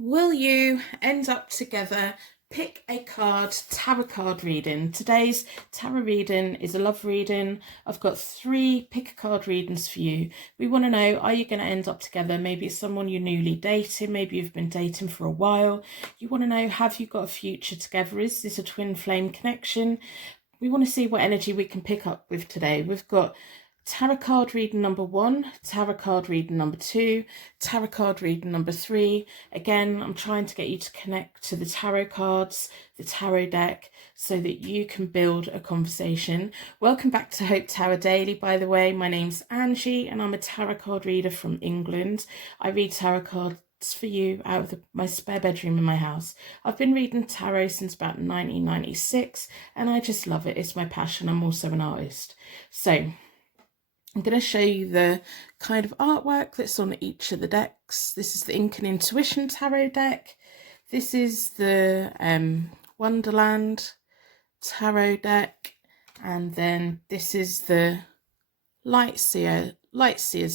Will you end up together? Pick a card, tarot card reading. Today's tarot reading is a love reading. I've got 3 pick a card readings for you. We want to know, are you going to end up together? Maybe it's someone you're newly dating. Maybe you've been dating for a while. You want to know, have you got a future together? Is this a twin flame connection? We want to see what energy we can pick up with today. We've got tarot card reading number 1, tarot card reading number 2, tarot card reading number 3. Again, I'm trying to get you to connect to the tarot cards, the tarot deck, so that you can build a conversation. Welcome back to Hope Tarot Daily, by the way. My name's Angie and I'm a tarot card reader from England. I read tarot cards for you out of my spare bedroom in my house. I've been reading tarot since about 1996 and I just love it. It's my passion. I'm also an artist. So I'm going to show you the kind of artwork that's on each of the decks. This is the Ink and Intuition Tarot deck. This is the Wonderland Tarot deck. And then this is the Lightseer's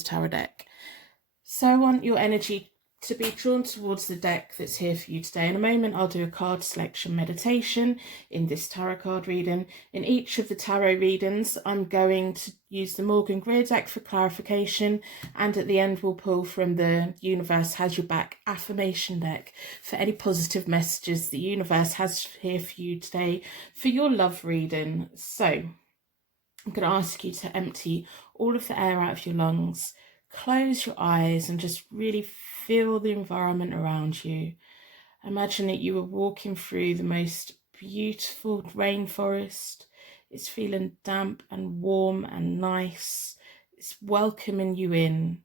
Tarot deck. So I want your energy to be drawn towards the deck that's here for you today. In a moment, I'll do a card selection meditation in this tarot card reading. In each of the tarot readings, I'm going to use the Morgan Greer deck for clarification, and at the end, we'll pull from the Universe Has Your Back affirmation deck for any positive messages the universe has here for you today for your love reading. So I'm going to ask you to empty all of the air out of your lungs. Close your eyes and just really feel the environment around you. Imagine that you were walking through the most beautiful rainforest. It's feeling damp and warm and nice. It's welcoming you in.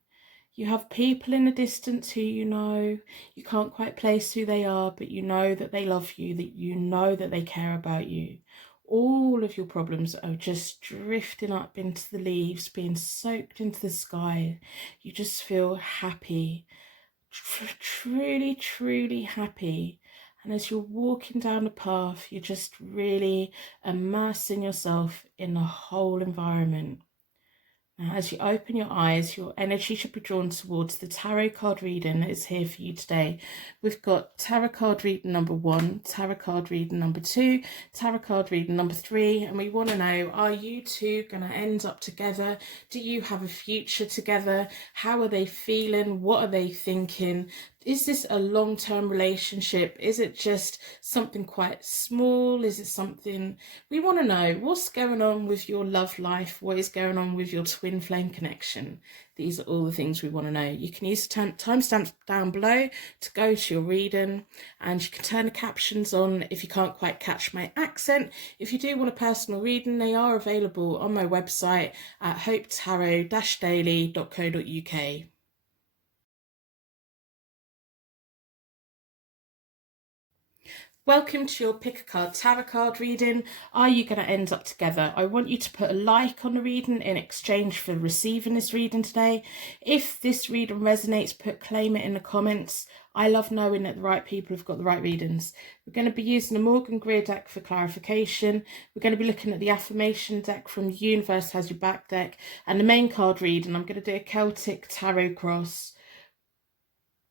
You have people in the distance who you know. You can't quite place who they are, but you know that they love you, that you know that they care about you. All of your problems are just drifting up into the leaves, being soaked into the sky. You just feel happy, truly, truly happy. And as you're walking down the path, you're just really immersing yourself in the whole environment. Now, as you open your eyes, your energy should be drawn towards the tarot card reading that is here for you today. We've got tarot card reading number 1, tarot card reading number 2, tarot card reading number 3, and we want to know, are you two going to end up together? Do you have a future together? How are they feeling? What are they thinking? Is this a long-term relationship? Is it just something quite small? Is it something... We want to know what's going on with your love life. What is going on with your twin flame connection? These are all the things we want to know. You can use timestamps down below to go to your reading, and you can turn the captions on if you can't quite catch my accent. If you do want a personal reading, they are available on my website at hopetarot-daily.co.uk. Welcome to your pick a card tarot card reading. Are you going to end up together? I want you to put a like on the reading in exchange for receiving this reading today. If this reading resonates, claim it in the comments. I love knowing that the right people have got the right readings. We're going to be using the Morgan Greer deck for clarification. We're going to be looking at the affirmation deck from the Universe Has Your Back deck, and the main card reading. I'm going to do a Celtic tarot cross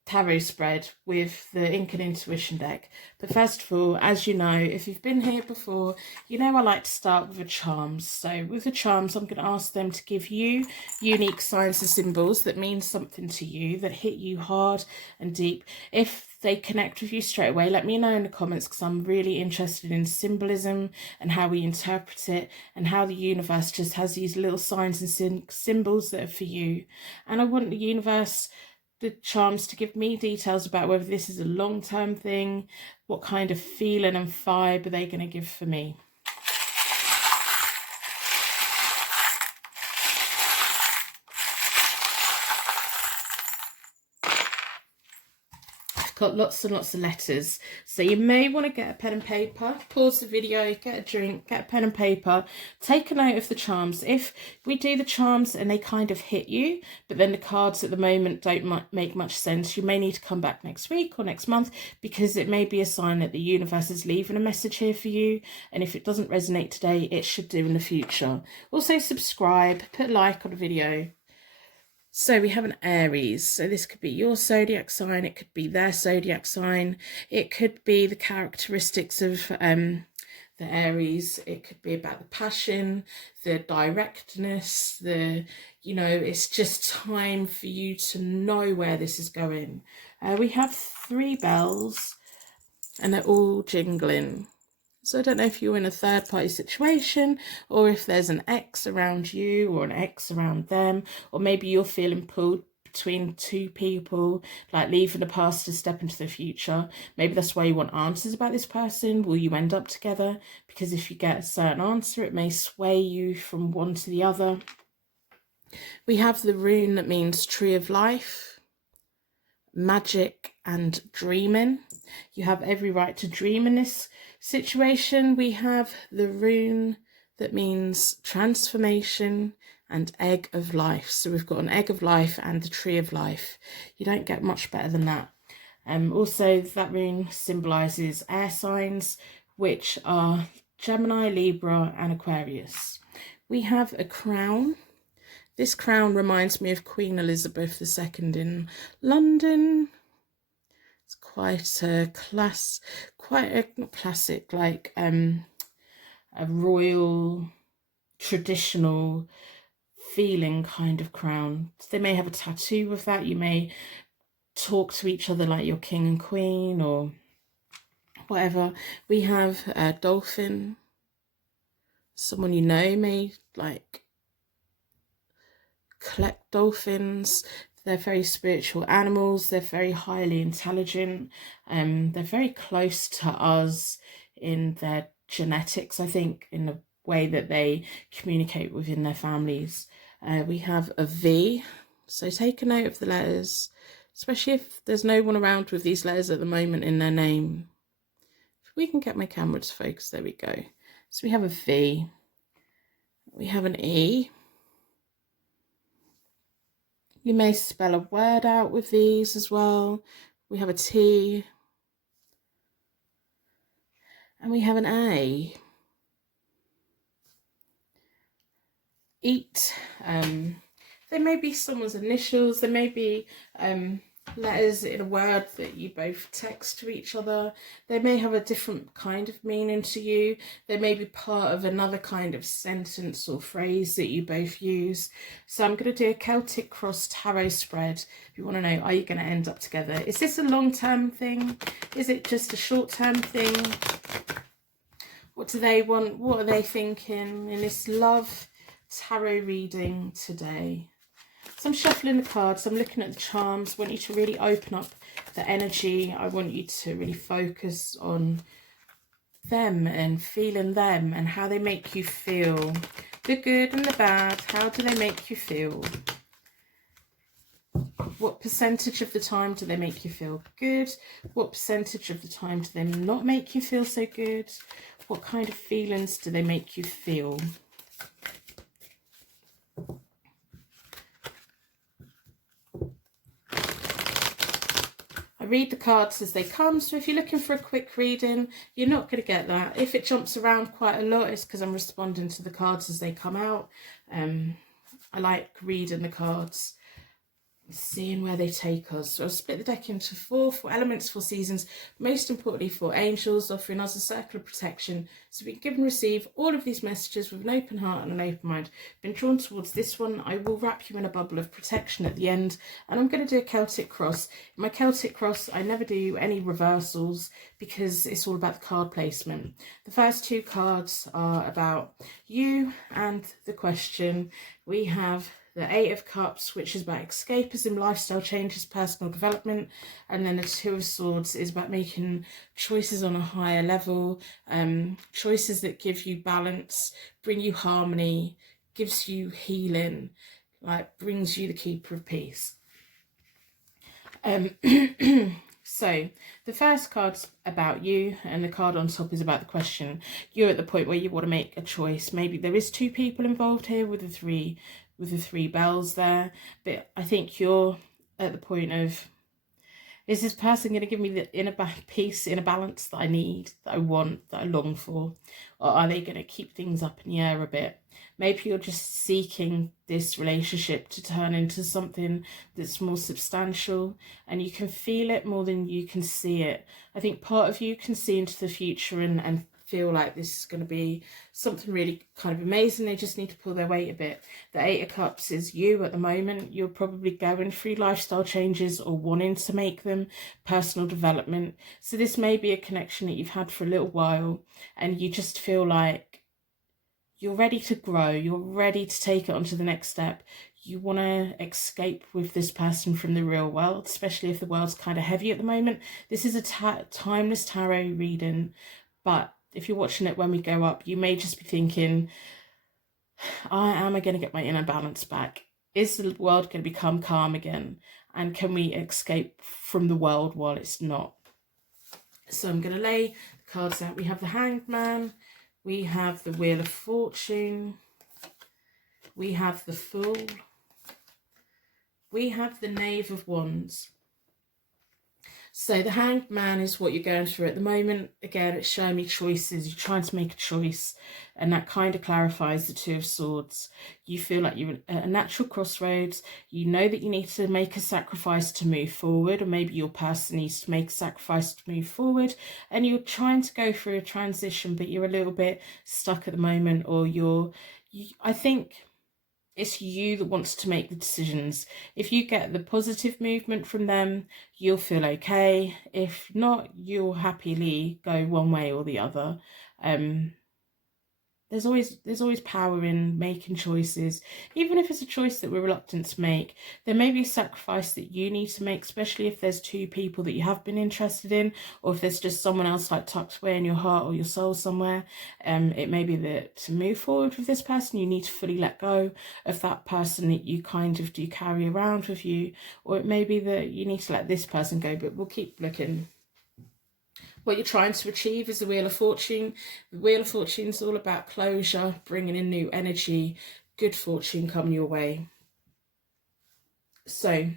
tarot spread with the Ink and Intuition deck. But first of all, as you know, if you've been here before, you know I like to start with the charms. So with the charms, I'm going to ask them to give you unique signs and symbols that mean something to you, that hit you hard and deep. If they connect with you straight away, let me know in the comments, because I'm really interested in symbolism and how we interpret it, and how the universe just has these little signs and symbols that are for you. And I want the universe, the charms, to give me details about whether this is a long-term thing, what kind of feeling and vibe are they going to give for me. Got lots and lots of letters, so you may want to get a pen and paper, pause the video, get a drink, get a pen and paper, take a note of the charms. If we do the charms and they kind of hit you, but then the cards at the moment don't make much sense, you may need to come back next week or next month, because it may be a sign that the universe is leaving a message here for you, and if it doesn't resonate today, it should do in the future. Also subscribe, put a like on the video. So we have an Aries. So this could be your zodiac sign. It could be their zodiac sign. It could be the characteristics of the Aries. It could be about the passion, the directness, it's just time for you to know where this is going. We have 3 bells and they're all jingling. So I don't know if you're in a third party situation or if there's an ex around you or an ex around them, or maybe you're feeling pulled between 2 people, like leaving the past to step into the future. Maybe that's why you want answers about this person. Will you end up together? Because if you get a certain answer, it may sway you from one to the other. We have the rune that means tree of life, magic and dreaming. You have every right to dream in this situation. We have the rune that means transformation and egg of life. So we've got an egg of life and the tree of life. You don't get much better than that. Also, that rune symbolises air signs, which are Gemini, Libra and Aquarius. We have a crown. This crown reminds me of Queen Elizabeth II in London. It's quite a not classic, like a royal, traditional feeling kind of crown. They may have a tattoo of that. You may talk to each other like you're king and queen or whatever. We have a dolphin. Someone you know may like collect dolphins. They're very spiritual animals. They're very highly intelligent. They're very close to us in their genetics, I think, in the way that they communicate within their families. We have a V, so take a note of the letters, especially if there's no one around with these letters at the moment in their name. If we can get my camera to focus, there we go. So we have a V. We have an E. You may spell a word out with these as well. We have a T. And we have an A. Eat. There may be someone's initials. There may be letters in a word that you both text to each other. They may have a different kind of meaning to you. They may be part of another kind of sentence or phrase that you both use. So I'm going to do a Celtic Cross tarot spread. If you want to know, are you going to end up together? Is this a long-term thing? Is it just a short-term thing? What do they want? What are they thinking in this love tarot reading today? So I'm shuffling the cards, I'm looking at the charms. I want you to really open up the energy. I want you to really focus on them and feeling them and how they make you feel. The good and the bad, how do they make you feel? What percentage of the time do they make you feel good? What percentage of the time do they not make you feel so good? What kind of feelings do they make you feel? Read the cards as they come, so if you're looking for a quick reading, you're not going to get that. If it jumps around quite a lot, it's because I'm responding to the cards as they come out. I like reading the cards, seeing where they take us. So I'll split the deck into 4 elements, 4 seasons, most importantly 4 angels, offering us a circle of protection so we can give and receive all of these messages with an open heart and an open mind. Been drawn towards this one. I will wrap you in a bubble of protection at the end, and I'm going to do a Celtic Cross. In my Celtic Cross, I never do any reversals because it's all about the card placement. The first 2 cards are about you and the question. We have the 8 of Cups, which is about escapism, lifestyle changes, personal development. And then the 2 of Swords is about making choices on a higher level, choices that give you balance, bring you harmony, gives you healing, like brings you the Keeper of Peace. So the first card's about you and the card on top is about the question. You're at the point where you want to make a choice. Maybe there is 2 people involved here with the 3 bells there, but I think you're at the point of Is this person going to give me the inner peace, inner balance that I need, that I want, that I long for? Or are they going to keep things up in the air a bit? Maybe you're just seeking this relationship to turn into something that's more substantial, and you can feel it more than you can see it. I think part of you can see into the future and feel like this is going to be something really kind of amazing. They just need to pull their weight a bit. The Eight of Cups is you at the moment. You're probably going through lifestyle changes or wanting to make them, personal development. So this may be a connection that you've had for a little while, and you just feel like you're ready to grow. You're ready to take it on to the next step. You want to escape with this person from the real world, especially if the world's kind of heavy at the moment. This is a timeless tarot reading, but if you're watching it when we go up, you may just be thinking, am I going to get my inner balance back? Is the world going to become calm again? And can we escape from the world while it's not? So I'm going to lay the cards out. We have the Hanged Man. We have the Wheel of Fortune. We have the Fool. We have the Knave of Wands. So the Hanged Man is what you're going through at the moment. Again, it's showing me choices. You're trying to make a choice, and that kind of clarifies the Two of Swords. You feel like you're at a natural crossroads. You know that you need to make a sacrifice to move forward, or maybe your person needs to make a sacrifice to move forward, and you're trying to go through a transition, but you're a little bit stuck at the moment, or I think it's you that wants to make the decisions. If you get the positive movement from them, you'll feel okay. If not, you'll happily go one way or the other. There's always power in making choices, even if it's a choice that we're reluctant to make. There may be a sacrifice that you need to make, especially if there's two people that you have been interested in, or if there's just someone else like tucked away in your heart or your soul somewhere. It may be that to move forward with this person, you need to fully let go of that person that you kind of do carry around with you, or it may be that you need to let this person go, but we'll keep looking. What you're trying to achieve is the Wheel of Fortune. The Wheel of Fortune is all about closure, bringing in new energy, good fortune coming your way. So,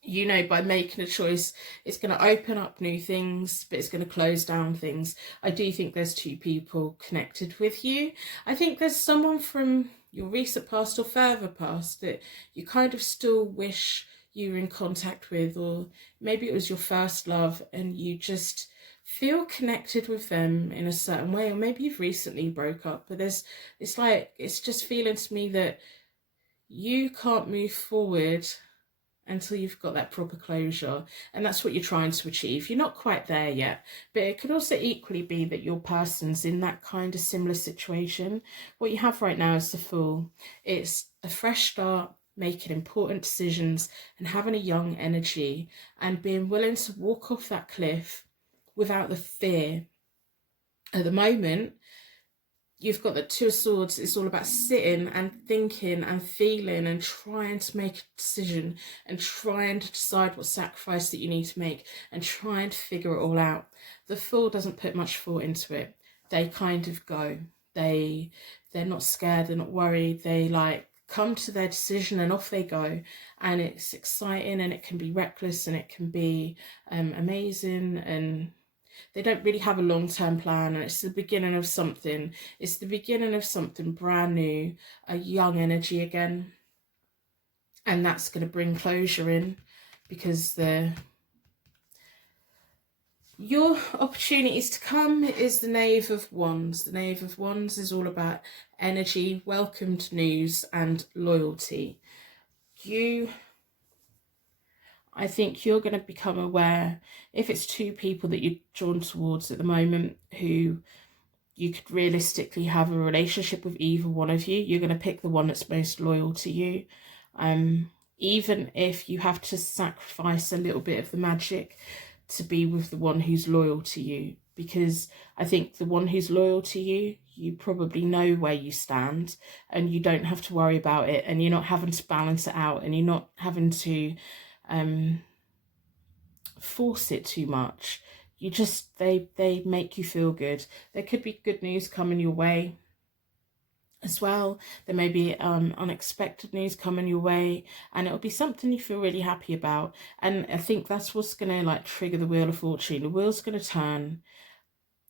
you know, by making a choice, it's going to open up new things, but it's going to close down things. I do think there's two people connected with you. I think there's someone from your recent past or further past that you kind of still wish you were in contact with, or maybe it was your first love and you just feel connected with them in a certain way, or maybe you've recently broke up, but it's just feeling to me that you can't move forward until you've got that proper closure, and that's what you're trying to achieve. You're not quite there yet, but it could also equally be that your person's in that kind of similar situation. What you have right now is the Fool. It's a fresh start, making important decisions and having a young energy and being willing to walk off that cliff without the fear. At the moment, you've got the Two of Swords. It's all about sitting and thinking and feeling and trying to make a decision and trying to decide what sacrifice that you need to make and trying to figure it all out. The Fool doesn't put much thought into it. They kind of go. They're not scared. They're not worried. They come to their decision and off they go, and it's exciting and it can be reckless and it can be amazing, and they don't really have a long-term plan, and it's the beginning of something. It's the beginning of something brand new, a young energy again, and that's going to bring closure in, because your opportunities to come is the Knave of Wands. The Knave of Wands is all about energy, welcomed news, and loyalty. I think you're going to become aware, if it's two people that you're drawn towards at the moment who you could realistically have a relationship with, either one of you, you're going to pick the one that's most loyal to you. Even if you have to sacrifice a little bit of the magic to be with the one who's loyal to you, because I think the one who's loyal to you, you probably know where you stand and you don't have to worry about it, and you're not having to balance it out, and you're not having to force it too much. You just, they make you feel good. There could be good news coming your way. as well. There may be unexpected news coming your way, and it'll be something you feel really happy about. And I think that's what's going to like trigger the wheel of fortune. The wheel's going to turn.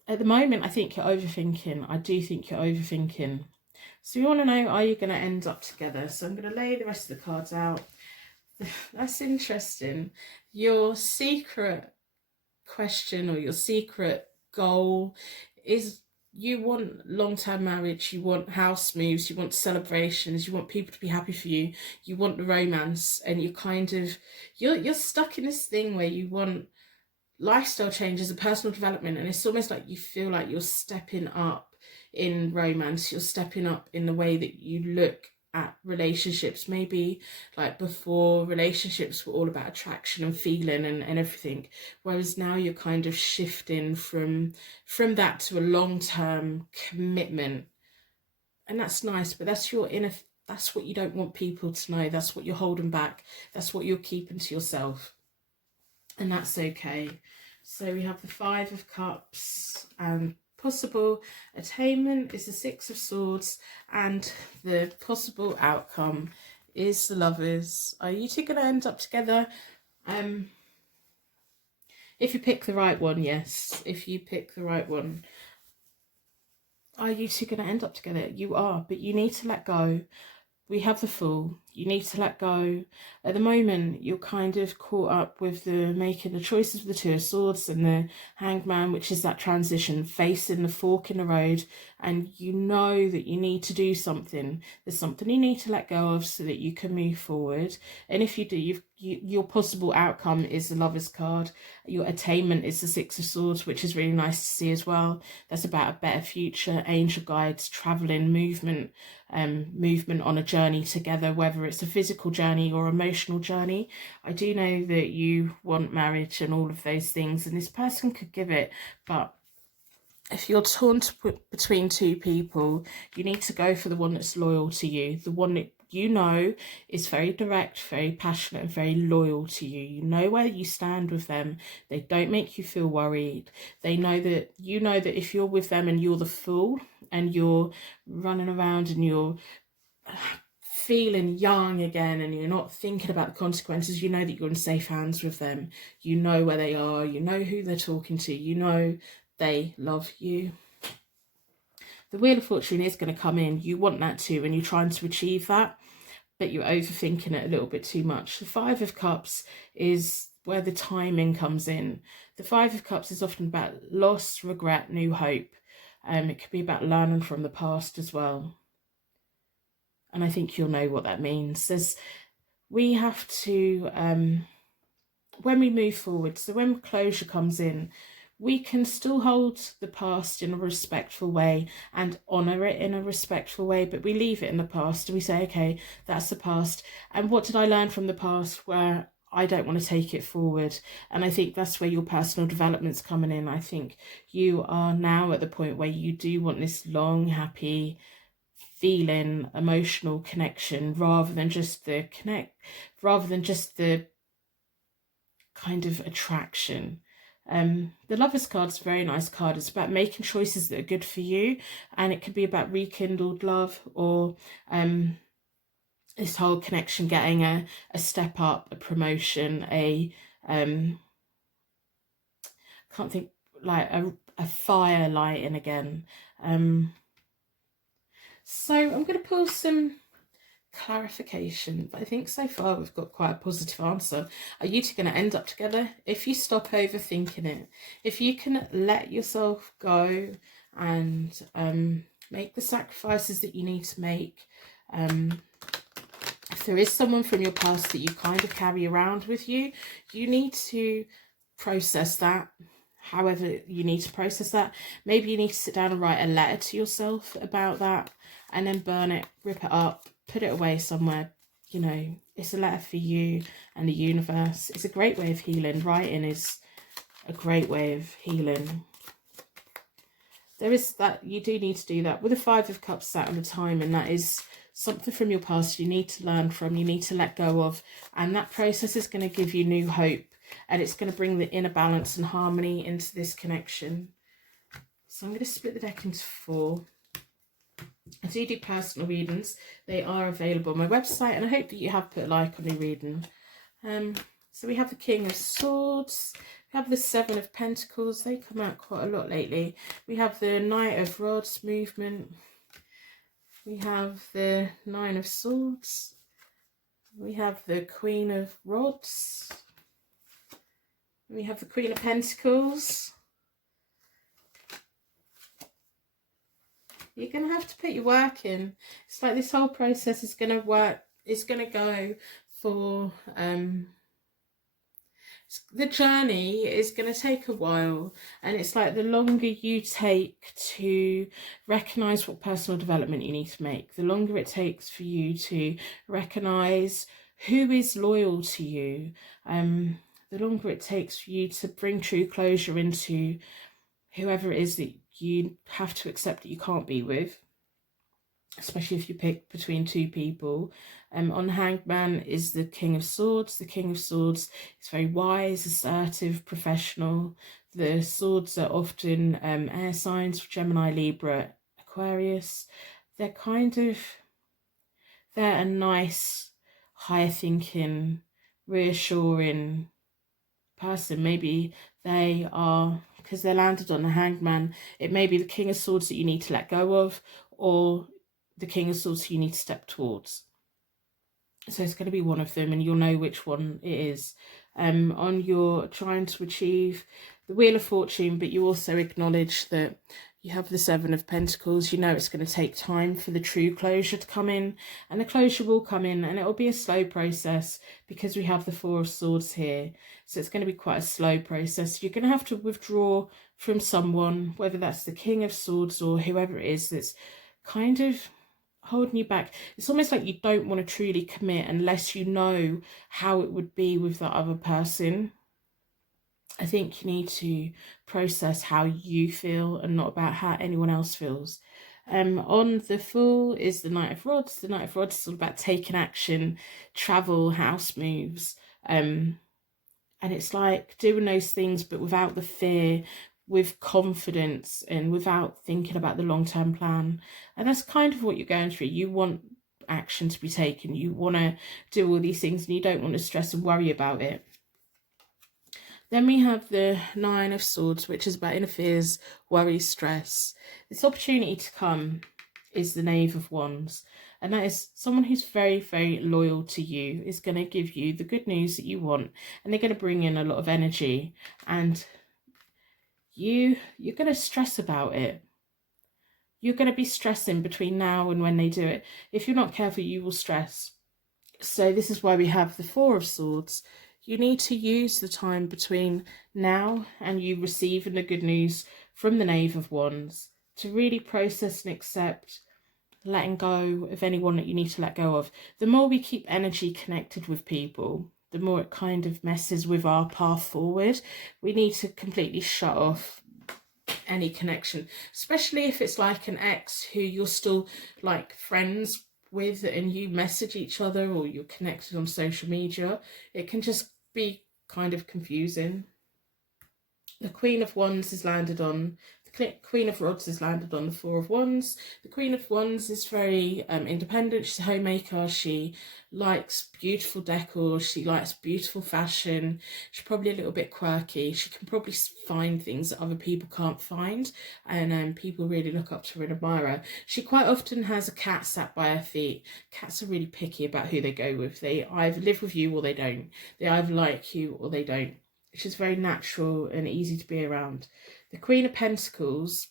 At the moment, I think you're overthinking. I do think you're overthinking. So you want to know, are you going to end up together? So I'm going to lay the rest of the cards out. That's interesting. Your secret question or your secret goal is you want long-term marriage, you want house moves, you want celebrations, you want people to be happy for you, you want the romance, and you kind of you're stuck in this thing where you want lifestyle changes and personal development, and it's almost like you feel like you're stepping up in romance, you're stepping up in the way that you look at relationships. Maybe like before, relationships were all about attraction and feeling and everything, whereas now you're kind of shifting from that to a long-term commitment. And that's nice, but that's your inner, that's what you don't want people to know, that's what you're holding back, that's what you're keeping to yourself, and that's okay. So we have the Five of Cups, and possible attainment is the Six of Swords, and the possible outcome is the Lovers. Are you two going to end up together? If you pick the right one, yes. If you pick the right one. Are you two going to end up together? You are, but you need to let go. We have the Fool. You need to let go. At the moment, you're kind of caught up with the making the choices with the Two of Swords and the Hangman, which is that transition, facing the fork in the road, and you know that you need to do something. There's something you need to let go of so that you can move forward. And if you do, your possible outcome is the Lover's card. Your attainment is the Six of Swords, which is really nice to see as well. That's about a better future, angel guides, traveling, movement on a journey together, whether it's a physical journey or emotional journey. I do know that you want marriage and all of those things, and this person could give it, but if you're torn between two people, you need to go for the one that's loyal to you, the one that you know is very direct, very passionate, and very loyal to you. You know where you stand with them. They don't make you feel worried. They know that you know that if you're with them and you're the fool and you're running around and you're feeling young again and you're not thinking about the consequences, you know that you're in safe hands with them. You know where they are. You know who they're talking to. You know they love you. The Wheel of Fortune is going to come in. You want that too, and you're trying to achieve that, but you're overthinking it a little bit too much. The Five of Cups is where the timing comes in. The Five of Cups is often about loss, regret, new hope. It could be about learning from the past as well. And I think you'll know what that means. We have to, when we move forward, so when closure comes in, we can still hold the past in a respectful way and honour it in a respectful way, but we leave it in the past and we say, okay, that's the past. And what did I learn from the past where I don't want to take it forward? And I think that's where your personal development's coming in. I think you are now at the point where you do want this long, happy, feeling, emotional connection rather than just the kind of attraction. The Lover's card is a very nice card. It's about making choices that are good for you, and it could be about rekindled love or this whole connection getting a step up, a promotion, can't think, like a fire lighting again. So I'm going to pull some clarification, but I think so far we've got quite a positive answer. Are you two going to end up together? If you stop overthinking it, if you can let yourself go and make the sacrifices that you need to make, if there is someone from your past that you kind of carry around with you, you need to process that. However you need to process that. Maybe you need to sit down and write a letter to yourself about that and then burn it, rip it up, put it away somewhere. You know, it's a letter for you and the universe. It's a great way of healing. Writing is a great way of healing. There is that, you do need to do that. With the Five of Cups sat on the time, and that is something from your past you need to learn from, you need to let go of. And that process is going to give you new hope. And it's going to bring the inner balance and harmony into this connection. So I'm going to split the deck into 4. I do personal readings. They are available on my website, and I hope that you have put a like on your reading. So we have the King of Swords. We have the Seven of Pentacles. They come out quite a lot lately. We have the Knight of Rods movement. We have the Nine of Swords. We have the Queen of Rods. We have the Queen of Pentacles. You're going to have to put your work in. It's like this whole process is going to work. It's going to go for... the journey is going to take a while, and it's like the longer you take to recognize what personal development you need to make, the longer it takes for you to recognize who is loyal to you, the longer it takes for you to bring true closure into whoever it is that you have to accept that you can't be with, especially if you pick between two people. On Hanged Man is the King of Swords. The King of Swords is very wise, assertive, professional. The swords are often air signs, Gemini, Libra, Aquarius. They're a nice, higher thinking, reassuring person. Maybe they are, because they're landed on the Hanged Man, it may be the King of Swords that you need to let go of, or the King of Swords you need to step towards. So it's going to be one of them, and you'll know which one it is. On your trying to achieve the Wheel of Fortune, but you also acknowledge that you have the Seven of Pentacles. You know it's going to take time for the true closure to come in, and the closure will come in, and it will be a slow process because we have the Four of Swords here. So it's going to be quite a slow process. You're going to have to withdraw from someone, whether that's the King of Swords or whoever it is that's kind of holding you back. It's almost like you don't want to truly commit unless you know how it would be with that other person. I think you need to process how you feel and not about how anyone else feels. On the Fool is the Knight of Rods. The Knight of Rods is all about taking action, travel, house moves, and it's like doing those things but without the fear, with confidence and without thinking about the long-term plan. And that's kind of what you're going through. You want action to be taken. You want to do all these things, and you don't want to stress and worry about it. Then we have the Nine of Swords, which is about inner fears, worry, stress. This opportunity to come is the Knave of Wands. And that is someone who's very, very loyal to you, is going to give you the good news that you want. And they're going to bring in a lot of energy. And you're going to stress about it. You're going to be stressing between now and when they do it. If you're not careful, you will stress. So this is why we have the Four of Swords. You need to use the time between now and you receiving the good news from the Knave of Wands to really process and accept letting go of anyone that you need to let go of. The more we keep energy connected with people, the more it kind of messes with our path forward. We need to completely shut off any connection, especially if it's like an ex who you're still like friends with and you message each other or you're connected on social media. It can just be kind of confusing. The Queen of Wands is landed on, the Queen of Rods is landed on the Four of Wands. The Queen of Wands is very independent. She's a homemaker. She likes beautiful decor. She likes beautiful fashion. She's probably a little bit quirky. She can probably find things that other people can't find, and people really look up to her and admire her. She quite often has a cat sat by her feet. Cats are really picky about who they go with. They either live with you or they don't. They either like you or they don't. She's very natural and easy to be around. The Queen of Pentacles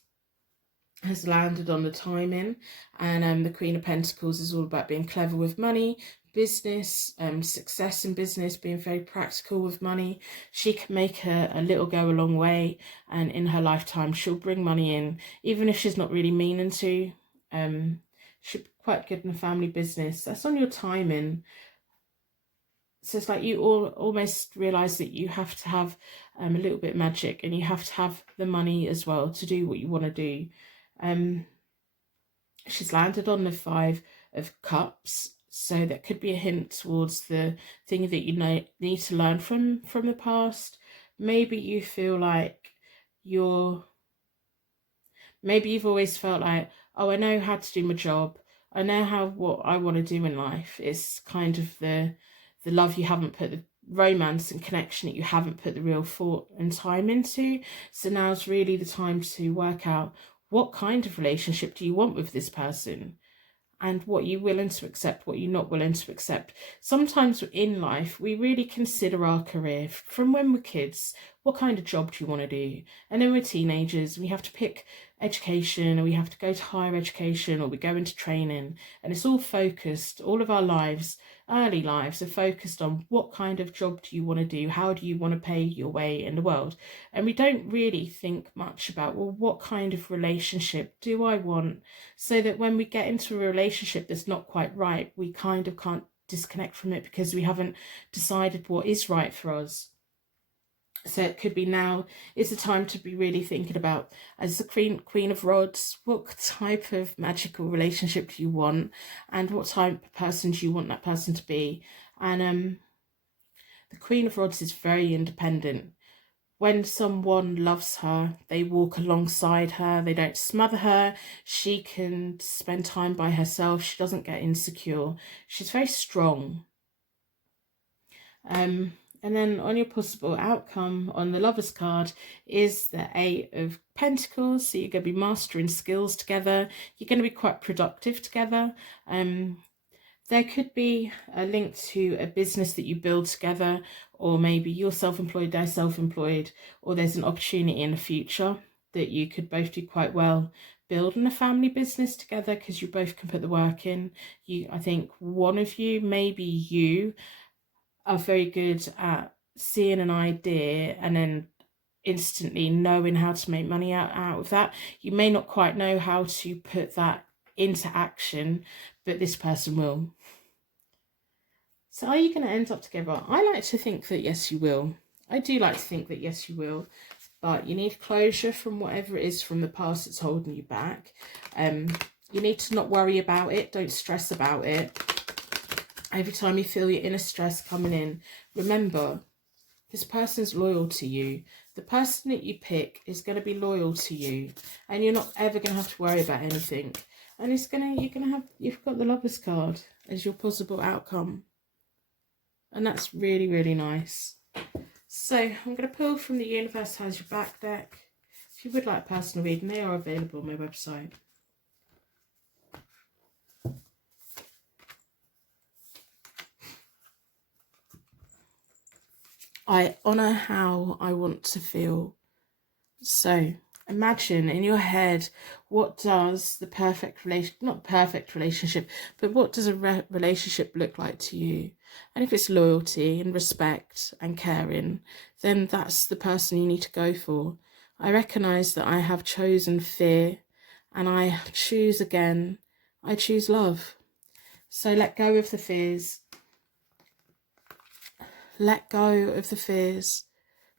has landed on the timing, and the Queen of Pentacles is all about being clever with money, business, success in business, being very practical with money. She can make a little go a long way, and in her lifetime she'll bring money in, even if she's not really meaning to. She's quite good in the family business. That's on your timing. So it's like you all almost realise that you have to have a little bit of magic, and you have to have the money as well to do what you want to do. She's landed on the Five of Cups, so that could be a hint towards the thing that you need to learn from the past. Maybe you feel like maybe you've always felt like, oh, I know how to do my job. I know what I want to do in life. It's kind of the love you haven't put, the romance and connection that you haven't put the real thought and time into. So now's really the time to work out, what kind of relationship do you want with this person? And what you're willing to accept, what you're not willing to accept. Sometimes in life, we really consider our career from when we're kids. What kind of job do you want to do? And then we're teenagers, we have to pick education, or we have to go to higher education, or we go into training. And it's all focused, all of our lives, early lives, are focused on what kind of job do you want to do? How do you want to pay your way in the world? And we don't really think much about, well, what kind of relationship do I want? So that when we get into a relationship that's not quite right, we kind of can't disconnect from it because we haven't decided what is right for us. So it could be now is the time to be really thinking about, as the Queen of Rods, what type of magical relationship do you want, and what type of person do you want that person to be? And the Queen of Rods is very independent. When someone loves her, they walk alongside her, they don't smother her, she can spend time by herself, she doesn't get insecure, she's very strong. And then on your possible outcome on the Lovers card is the Eight of Pentacles. So you're going to be mastering skills together. You're going to be quite productive together. There could be a link to a business that you build together, or maybe you're self-employed, they're self-employed, or there's an opportunity in the future that you could both do quite well building a family business together, because you both can put the work in. I think one of you, maybe you, are very good at seeing an idea and then instantly knowing how to make money out of that. You may not quite know how to put that into action, but this person will. So are you going to end up together? I like to think that yes, you will. I do like to think that yes, you will. But you need closure from whatever it is from the past that's holding you back. You need to not worry about it. Don't stress about it. Every time you feel your inner stress coming in, remember, this person's loyal to you. The person that you pick is going to be loyal to you, and you're not ever going to have to worry about anything. And you've got the Lovers card as your possible outcome. And that's really, really nice. So I'm going to pull from the Universe Has Your Back deck. If you would like a personal reading, they are available on my website. I honour how I want to feel. So imagine in your head, what does the perfect not perfect relationship, but what does a relationship look like to you? And if it's loyalty and respect and caring, then that's the person you need to go for. I recognise that I have chosen fear, and I choose again. I choose love. So let go of the fears. Let go of the fears.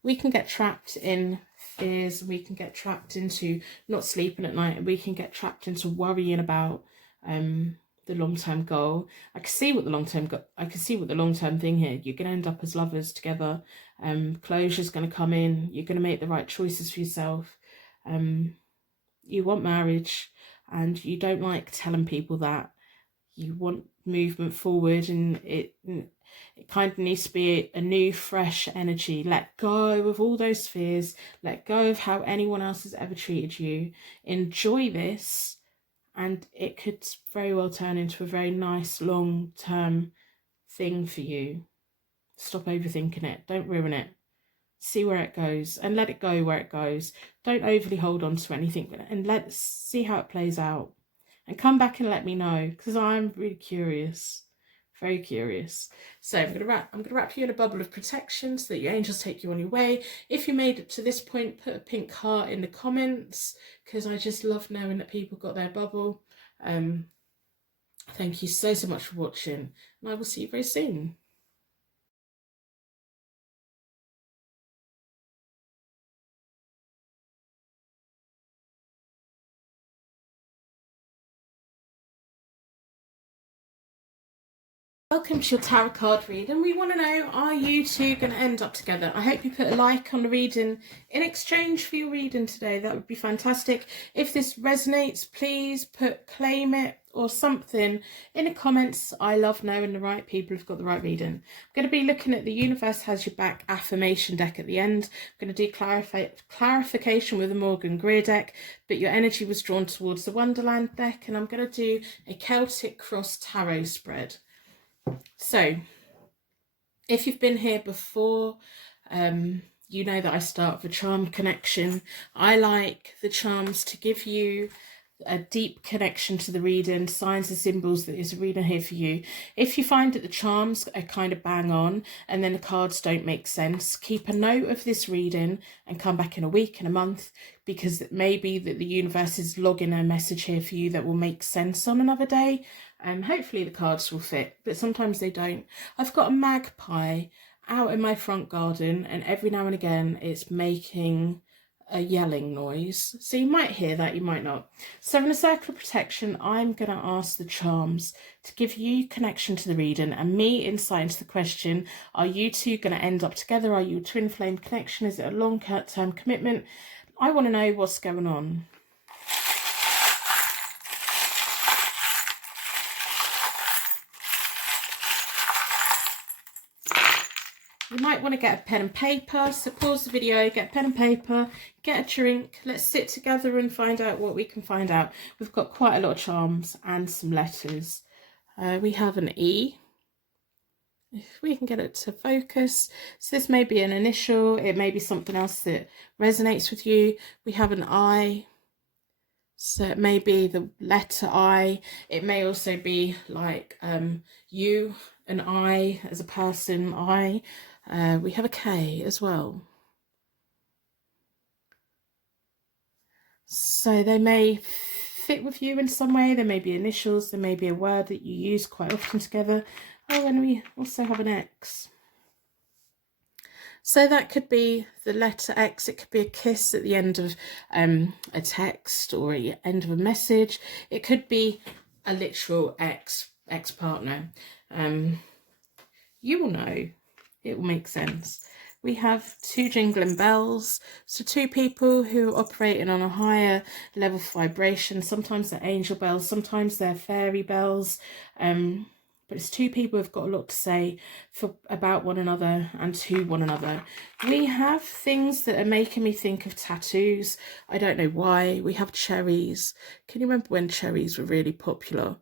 We can get trapped in fears. We can get trapped into not sleeping at night. We can get trapped into worrying about the long-term goal. I can see what the long-term thing here. You're going to end up as lovers together. Closure's going to come in. You're going to make the right choices for yourself. You want marriage, and you don't like telling people that. You want movement forward, and it kind of needs to be a new, fresh energy. Let go of all those fears. Let go of how anyone else has ever treated you. Enjoy this, and it could very well turn into a very nice, long-term thing for you. Stop overthinking it. Don't ruin it. See where it goes, and let it go where it goes. Don't overly hold on to anything, and let's see how it plays out. And come back and let me know, because I'm really curious, very curious. So I'm gonna wrap you in a bubble of protection so that your angels take you on your way. If you made it to this point, put a pink heart in the comments, because I just love knowing that people got their bubble. Thank you so much for watching, and I will see you very soon. Welcome to your tarot card reading. We want to know, are you two going to end up together? I hope you put a like on the reading in exchange for your reading today. That would be fantastic. If this resonates, please put claim it or something in the comments. I love knowing the right people have got the right reading. I'm going to be looking at the Universe Has Your Back affirmation deck at the end. I'm going to do clarification with the Morgan Greer deck, but your energy was drawn towards the Wonderland deck, and I'm going to do a Celtic Cross tarot spread. So, if you've been here before, you know that I start with a charm connection. I like the charms to give you a deep connection to the reading, signs and symbols that is a reading here for you. If you find that the charms are kind of bang on and then the cards don't make sense, keep a note of this reading and come back in a week, in a month, because it may be that the universe is logging a message here for you that will make sense on another day. Hopefully the cards will fit, but sometimes they don't. I've got a magpie out in my front garden, and every now and again it's making a yelling noise. So you might hear that, you might not. So in a circle of protection, I'm going to ask the charms to give you connection to the reading and me insight into the question, are you two going to end up together? Are you a twin flame connection? Is it a long-term commitment? I want to know what's going on. You might want to get a pen and paper, so pause the video, get a pen and paper, get a drink, let's sit together and find out what we can find out. We've got quite a lot of charms and some letters. We have an E, if we can get it to focus. So this may be an initial, it may be something else that resonates with you. We have an I, so it may be the letter I. It may also be like you, an I as a person, I. We have a K as well. So they may fit with you in some way. There may be initials. There may be a word that you use quite often together. Oh, and we also have an X. So that could be the letter X. It could be a kiss at the end of a text or the end of a message. It could be a literal ex-partner. You will know. It will make sense. We have two jingling bells. So two people who are operating on a higher level of vibration. Sometimes they're angel bells, sometimes they're fairy bells. But it's two people who've got a lot to say about one another and to one another. We have things that are making me think of tattoos. I don't know why. We have cherries. Can you remember when cherries were really popular?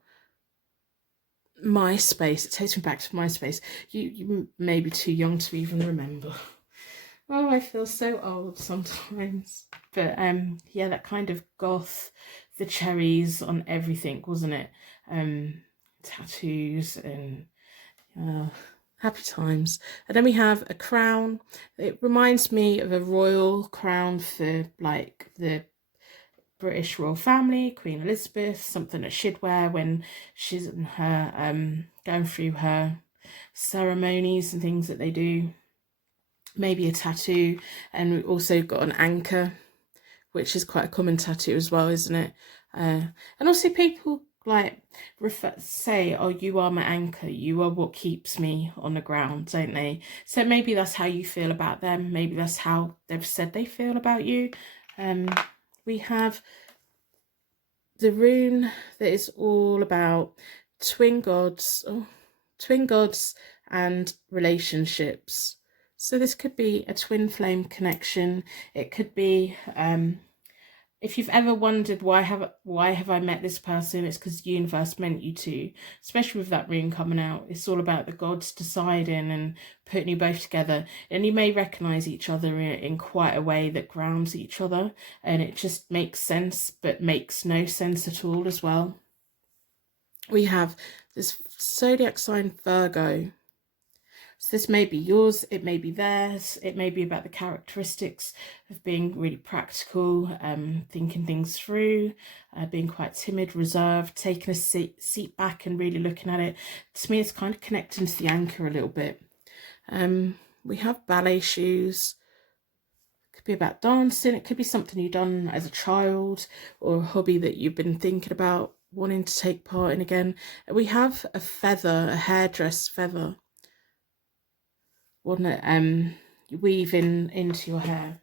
MySpace. It takes me back to MySpace. You may be too young to even remember. Oh, I feel so old sometimes. But yeah, that kind of goth, the cherries on everything, wasn't it? Tattoos and happy times. And then we have a crown. It reminds me of a royal crown for like the British royal family, Queen Elizabeth, something that she'd wear when she's in her going through her ceremonies and things that they do. Maybe a tattoo. And we've also got an anchor, which is quite a common tattoo as well, isn't it? And also people like say, oh, you are my anchor, you are what keeps me on the ground, don't they? So maybe that's how you feel about them. Maybe that's how they've said they feel about you. We have the rune that is all about twin gods and relationships. So this could be a twin flame connection. It could be if you've ever wondered why have I met this person, it's because the universe meant you to, especially with that rune coming out. It's all about the gods deciding and putting you both together, and you may recognize each other in quite a way that grounds each other, and it just makes sense but makes no sense at all as well. We have this zodiac sign Virgo. So this may be yours, it may be theirs, it may be about the characteristics of being really practical, thinking things through, being quite timid, reserved, taking a seat back and really looking at it. To me, it's kind of connecting to the anchor a little bit. We have ballet shoes. It could be about dancing, it could be something you've done as a child or a hobby that you've been thinking about wanting to take part in again. We have a feather, a hairdress feather, want to weave into your hair.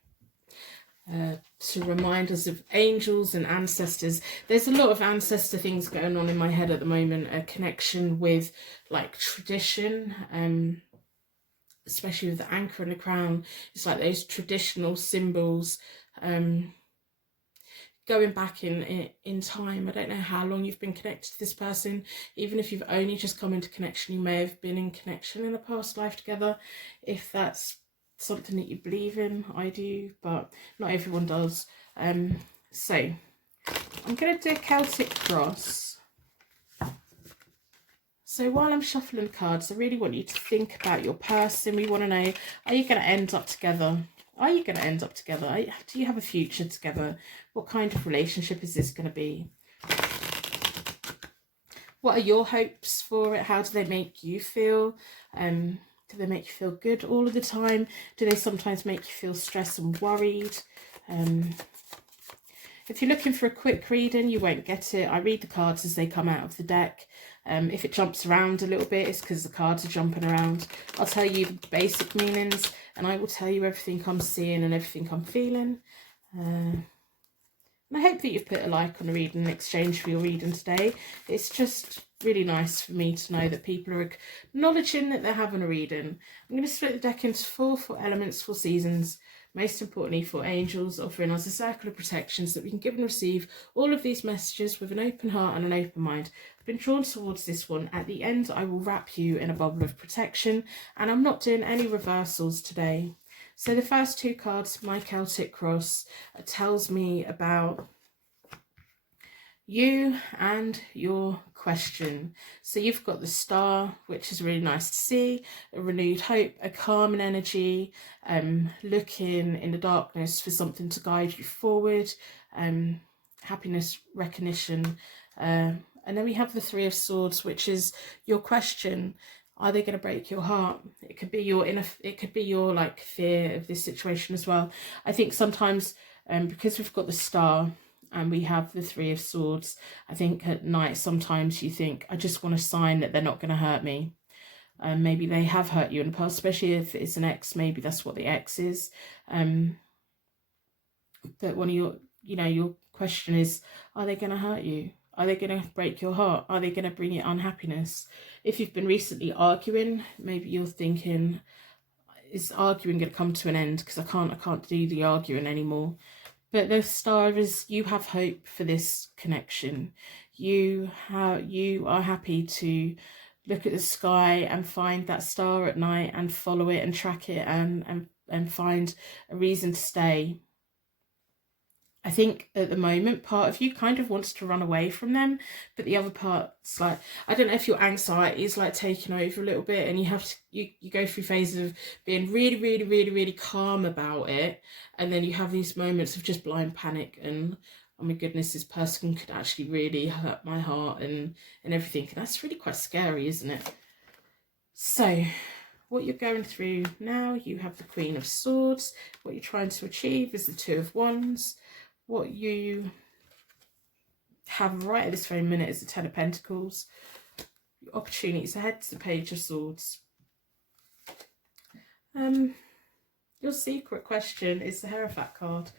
To remind us of angels and ancestors. There's a lot of ancestor things going on in my head at the moment, a connection with like tradition, especially with the anchor and the crown. It's like those traditional symbols, going back in time. I don't know how long you've been connected to this person. Even if you've only just come into connection, you may have been in connection in a past life together. If that's something that you believe in, I do, but not everyone does. So I'm going to do a Celtic cross. So while I'm shuffling cards, I really want you to think about your person. We want to know, are you going to end up together? Are you going to end up together? Do you have a future together? What kind of relationship is this going to be? What are your hopes for it? How do they make you feel? Do they make you feel good all of the time? Do they sometimes make you feel stressed and worried? If you're looking for a quick reading, you won't get it. I read the cards as they come out of the deck. If it jumps around a little bit, it's because the cards are jumping around. I'll tell you the basic meanings, and I will tell you everything I'm seeing and everything I'm feeling. And I hope that you've put a like on the reading in exchange for your reading today. It's just really nice for me to know that people are acknowledging that they're having a reading. I'm going to split the deck into four elements, 4 seasons. Most importantly, for angels, offering us a circle of protections that we can give and receive all of these messages with an open heart and an open mind. I've been drawn towards this one. At the end, I will wrap you in a bubble of protection, and I'm not doing any reversals today. So the first 2 cards, my Celtic cross, tells me about you and your question. So you've got the star, which is really nice to see, a renewed hope, a calming energy, looking in the darkness for something to guide you forward, happiness, recognition, and then we have the 3 of Swords, which is your question. Are they going to break your heart? It could be your like fear of this situation as well. I think sometimes because we've got the star and we have the 3 of Swords, I think at night sometimes you think, I just want a sign that they're not going to hurt me. Maybe they have hurt you in the past, especially if it's an ex. Maybe that's what the ex is. But one of your question is, are they going to hurt you? Are they going to break your heart? Are they going to bring you unhappiness? If you've been recently arguing, maybe you're thinking, is arguing going to come to an end? Because I can't do the arguing anymore. But the star is, you have hope for this connection. You are happy to look at the sky and find that star at night and follow it and track it and find a reason to stay. I think at the moment, part of you kind of wants to run away from them, but the other part's like, I don't know if your anxiety is like taking over a little bit, and you have to, you go through phases of being really, really, really, really calm about it, and then you have these moments of just blind panic and, oh my goodness, this person could actually really hurt my heart and everything. And that's really quite scary, isn't it? So what you're going through now, you have the Queen of Swords. What you're trying to achieve is the 2 of Wands. What you have right at this very minute is the 10 of Pentacles. Your opportunities ahead is the Page of Swords. Your secret question is the Hierophant card,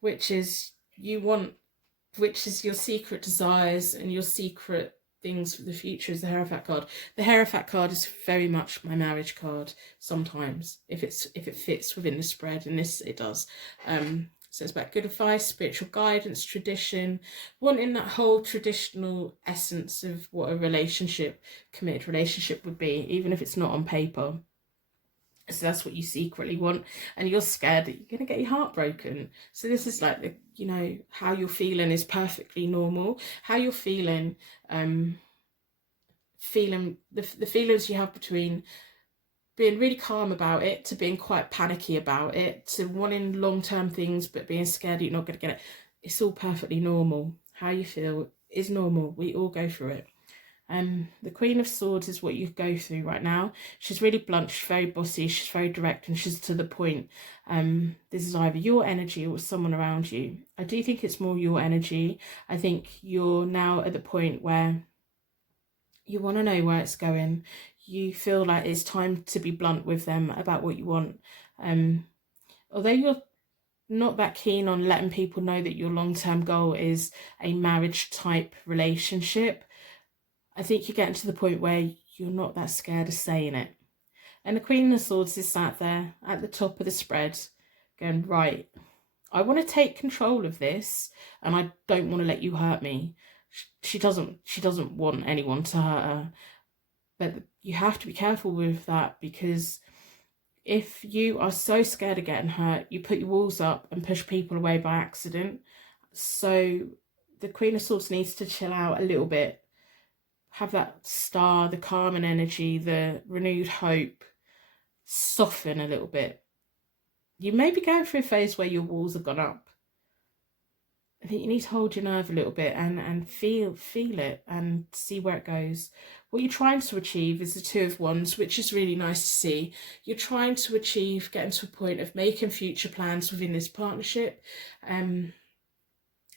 which is your secret desires and your secret things for the future is the Hierophant card. The Hierophant card is very much my marriage card sometimes, if it fits within the spread, and this it does. So it's about good advice, spiritual guidance, tradition, wanting that whole traditional essence of what a committed relationship would be, even if it's not on paper. So that's what you secretly want, and you're scared that you're going to get your heart broken. So this is like, how you're feeling is perfectly normal. How you're feeling, the feelings you have between being really calm about it to being quite panicky about it to wanting long-term things but being scared you're not going to get it. It's all perfectly normal. How you feel is normal. We all go through it. The Queen of Swords is what you go through right now. She's really blunt, she's very bossy, she's very direct, and she's to the point. This is either your energy or someone around you. I do think it's more your energy. I think you're now at the point where you want to know where it's going. You feel like it's time to be blunt with them about what you want. Although you're not that keen on letting people know that your long-term goal is a marriage type relationship, I think you're getting to the point where you're not that scared of saying it. And the Queen of Swords is sat there at the top of the spread going, right, I want to take control of this and I don't want to let you hurt me. She doesn't want anyone to hurt her. But you have to be careful with that, because if you are so scared of getting hurt, you put your walls up and push people away by accident. So the Queen of Swords needs to chill out a little bit. Have that star, the calm and energy, the renewed hope, soften a little bit. You may be going through a phase where your walls have gone up. I think you need to hold your nerve a little bit and feel it and see where it goes. What you're trying to achieve is the Two of Wands, which is really nice to see. You're trying to achieve getting to a point of making future plans within this partnership.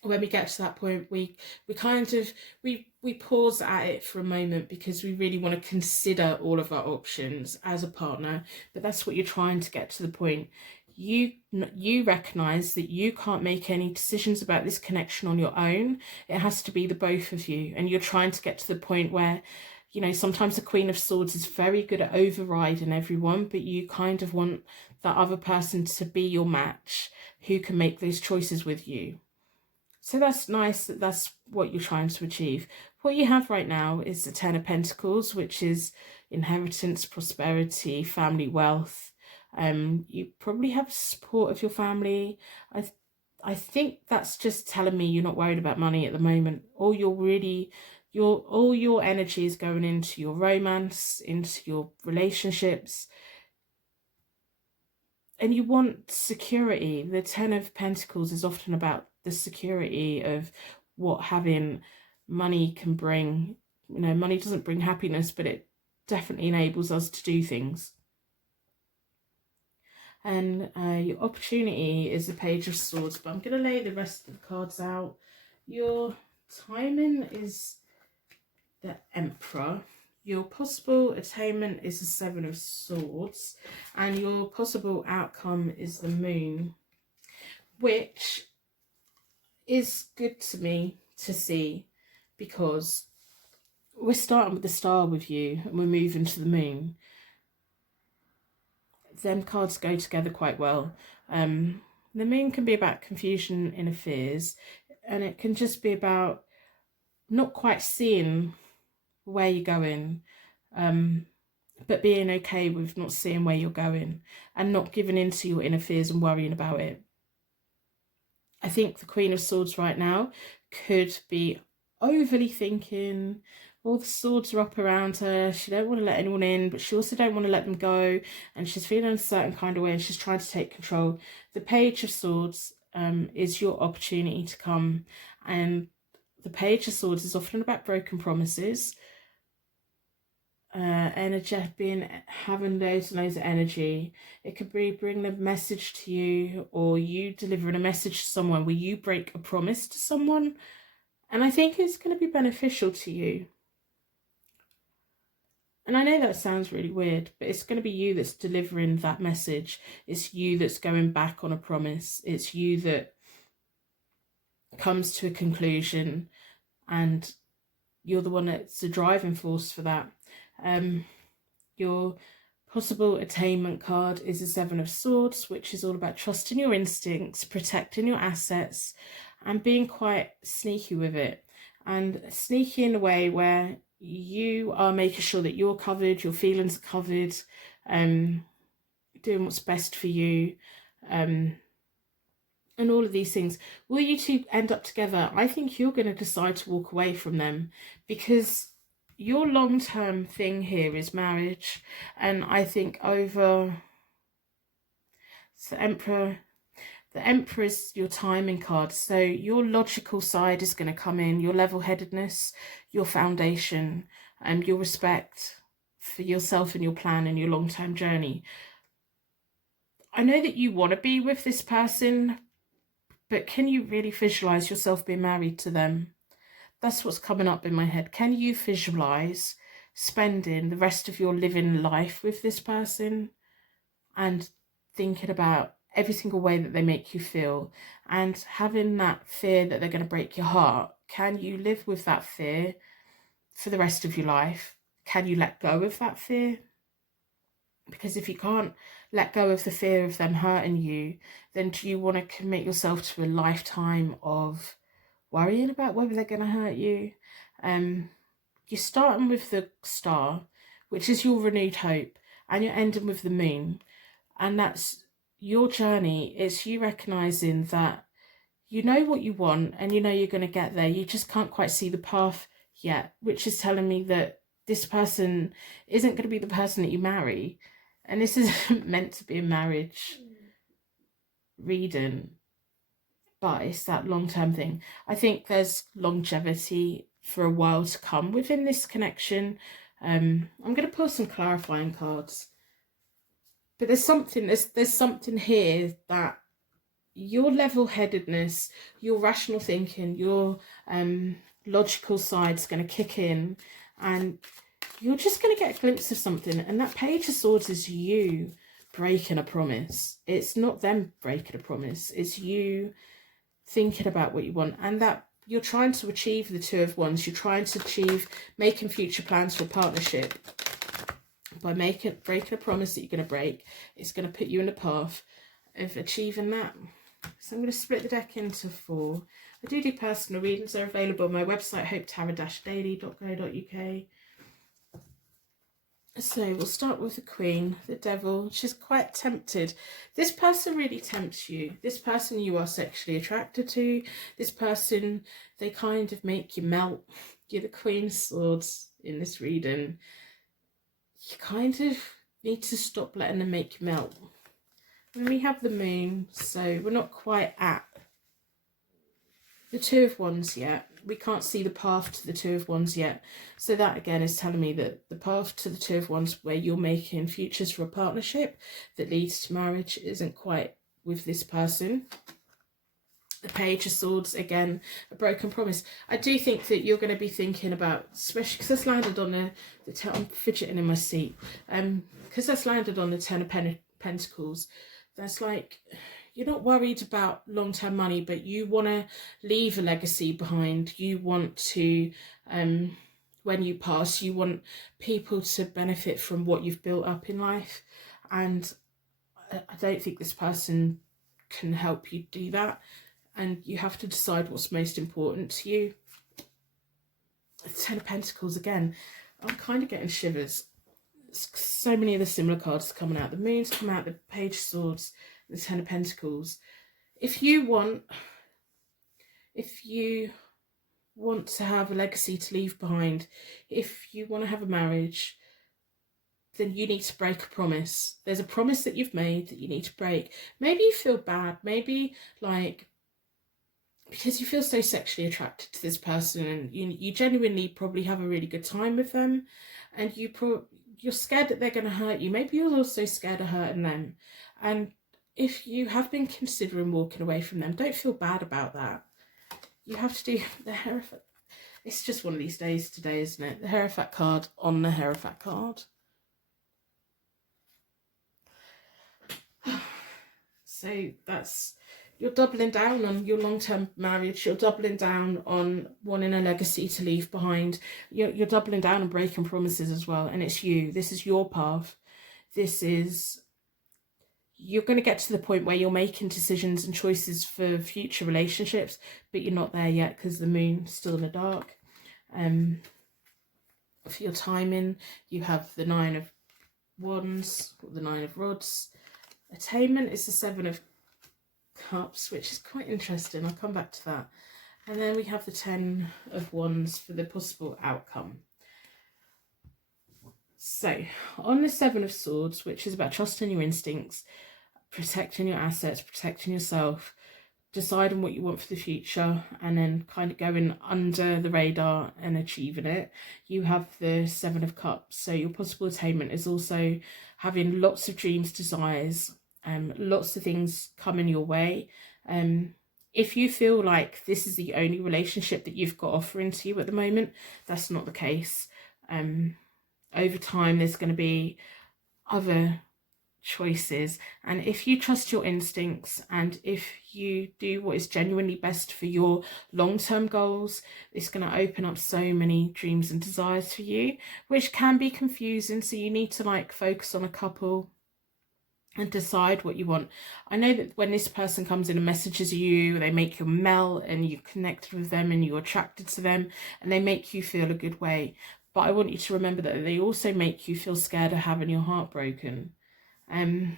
When we get to that point, we pause at it for a moment, because we really want to consider all of our options as a partner. But that's what you're trying to get to the point. You recognize that you can't make any decisions about this connection on your own. It has to be the both of you, and you're trying to get to the point where, you know, sometimes the Queen of Swords is very good at overriding everyone, but you kind of want that other person to be your match who can make those choices with you. So that's nice that that's what you're trying to achieve. What you have right now is the Ten of Pentacles, which is inheritance, prosperity, family wealth. You probably have support of your family. I think that's just telling me you're not worried about money at the moment. All your energy is going into your romance, into your relationships. And you want security. The Ten of Pentacles is often about the security of what having money can bring. You know, money doesn't bring happiness, but it definitely enables us to do things. And your opportunity is the Page of Swords, but I'm going to lay the rest of the cards out. Your timing is the Emperor. Your possible attainment is the Seven of Swords, and your possible outcome is the Moon, which is good to me to see, because we're starting with the Star with you and we're moving to the Moon. Them cards go together quite well. The Moon can be about confusion, inner fears, and it can just be about not quite seeing where you're going, but being okay with not seeing where you're going and not giving in to your inner fears and worrying about it. I think the Queen of Swords right now could be overly thinking. All the swords are up around her. She don't want to let anyone in, but she also don't want to let them go. And she's feeling a certain kind of way, and she's trying to take control. The Page of Swords is your opportunity to come. And the Page of Swords is often about broken promises. Having loads and loads of energy. It could be bringing a message to you, or you delivering a message to someone where you break a promise to someone, and I think it's going to be beneficial to you. And I know that sounds really weird, but it's going to be you that's delivering that message. It's you that's going back on a promise. It's you that comes to a conclusion, and you're the one that's the driving force for that. Your possible attainment card is the Seven of Swords, which is all about trusting your instincts, protecting your assets, and being quite sneaky with it. And sneaky in a way where you are making sure that you're covered, your feelings are covered, doing what's best for you, and all of these things. Will you two end up together? I think you're going to decide to walk away from them, because your long-term thing here is marriage. And I think over the Emperor, The Emperor is your timing card. So your logical side is going to come in, your level-headedness, your foundation, and your respect for yourself and your plan and your long-term journey. I know that you want to be with this person, but can you really visualize yourself being married to them? That's what's coming up in my head. Can you visualize spending the rest of your living life with this person and thinking about every single way that they make you feel and having that fear that they're going to break your heart? Can you live with that fear for the rest of your life? Can you let go of that fear? Because if you can't let go of the fear of them hurting you, then do you want to commit yourself to a lifetime of worrying about whether they're going to hurt you? You're starting with the star, which is your renewed hope, and you're ending with the moon. And that's your journey. It's you recognizing that you know what you want and you know you're going to get there. You just can't quite see the path yet, which is telling me that this person isn't going to be the person that you marry. And this isn't meant to be a marriage reading, but it's that long-term thing. I think there's longevity for a while to come within this connection. I'm going to pull some clarifying cards. But there's something here that your level-headedness, your rational thinking, your logical side's going to kick in, and you're just going to get a glimpse of something. And that Page of Swords is you breaking a promise. It's not them breaking a promise. It's you thinking about what you want, and that you're trying to achieve the Two of Wands. You're trying to achieve making future plans for a partnership. By breaking a promise that you're going to break, it's going to put you in the path of achieving that. So I'm going to split the deck into 4. I do personal readings. They're available on my website, hopetarot-daily.co.uk. So we'll start with the Queen, the Devil. She's quite tempted. This person really tempts you. This person you are sexually attracted to. This person, they kind of make you melt. You're the Queen of Swords in this reading. You kind of need to stop letting them make you melt. And we have the Moon, so we're not quite at the Two of Wands yet. We can't see the path to the Two of Wands yet. So that again is telling me that the path to the Two of Wands, where you're making futures for a partnership that leads to marriage, isn't quite with this person. The Page of Swords, again, a broken promise. I do think that you're going to be thinking about, especially because that's landed on the I'm fidgeting in my seat, because that's landed on the Ten of Pentacles. That's like, you're not worried about long-term money, but you want to leave a legacy behind. You want to, when you pass, you want people to benefit from what you've built up in life. And I don't think this person can help you do that. And you have to decide what's most important to you. Ten of Pentacles again. I'm kind of getting shivers. So many of the similar cards are coming out. The Moon's come out, the Page of Swords, the Ten of Pentacles. If you want to have a legacy to leave behind, if you want to have a marriage, then you need to break a promise. There's a promise that you've made that you need to break. Maybe you feel bad. Maybe like, because you feel so sexually attracted to this person, and you genuinely probably have a really good time with them, and you're scared that they're going to hurt you. Maybe you're also scared of hurting them. And if you have been considering walking away from them, don't feel bad about that. You have to do the Hierophant. It's just one of these days today, isn't it? The Hierophant card on the Hierophant card. So that's, you're doubling down on your long-term marriage. You're doubling down on wanting a legacy to leave behind. You're doubling down on breaking promises as well. And it's you. This is your path. This is, you're going to get to the point where you're making decisions and choices for future relationships, but you're not there yet because the Moon's still in the dark. For your timing, you have the Nine of Wands, or the Nine of Rods. Attainment is the Seven of Cups, which is quite interesting. I'll come back to that. And then we have the Ten of Wands for the possible outcome. So on the Seven of Swords, which is about trusting your instincts, protecting your assets, protecting yourself, deciding what you want for the future, and then kind of going under the radar and achieving it. You have the Seven of Cups, so your possible attainment is also having lots of dreams, desires, lots of things coming your way. If you feel like this is the only relationship that you've got offering to you at the moment, that's not the case. Over time, there's going to be other choices, and if you trust your instincts and if you do what is genuinely best for your long-term goals, it's going to open up so many dreams and desires for you, which can be confusing. So you need to like focus on a couple and decide what you want. I know that when this person comes in and messages you, they make you melt and you're connected with them and you're attracted to them and they make you feel a good way. But I want you to remember that they also make you feel scared of having your heart broken. On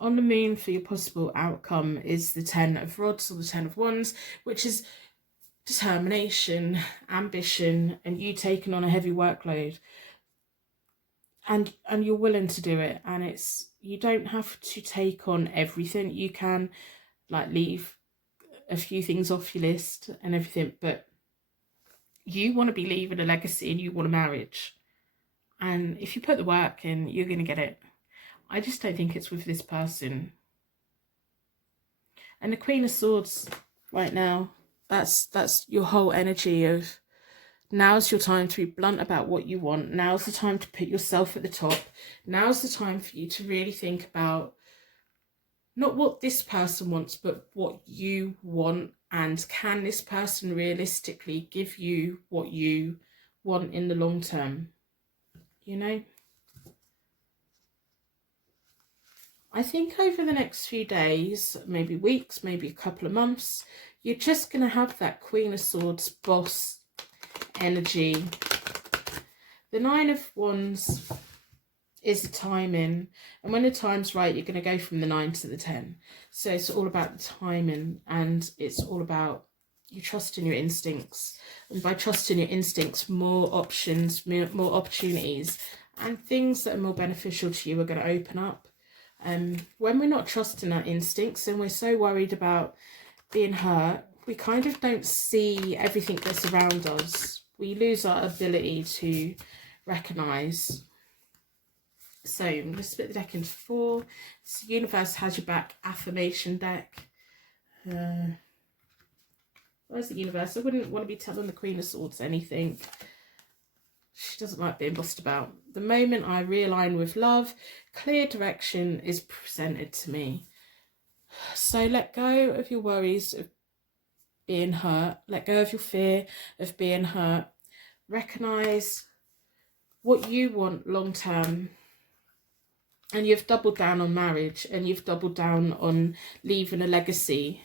the moon for your possible outcome is the 10 of Rods or the 10 of Wands, which is determination, ambition, and you taking on a heavy workload. And you're willing to do it, and you don't have to take on everything. You can like leave a few things off your list and everything, but you want to be leaving a legacy and you want a marriage. And if you put the work in, you're going to get it. I just don't think it's with this person. And the Queen of Swords right now, that's your whole energy of now's your time to be blunt about what you want. Now's the time to put yourself at the top. Now's the time for you to really think about not what this person wants, but what you want. And can this person realistically give you what you want in the long term? You know? I think over the next few days, maybe weeks, maybe a couple of months, you're just going to have that Queen of Swords boss energy. The Nine of Wands is the timing, and when the time's right, you're going to go from the 9 to the 10. So it's all about the timing, and it's all about you trusting your instincts. And by trusting your instincts, more options, more opportunities, and things that are more beneficial to you are going to open up. When we're not trusting our instincts and we're so worried about being hurt, we kind of don't see everything that's around us. We lose our ability to recognise. So I'm going to split the deck into 4. This Universe Has Your Back affirmation deck. Where's the universe? I wouldn't want to be telling the Queen of Swords anything. She doesn't like being bossed about. The moment I realign with love, clear direction is presented to me. So let go of your worries of being hurt. Let go of your fear of being hurt. Recognise what you want long term. And you've doubled down on marriage, and you've doubled down on leaving a legacy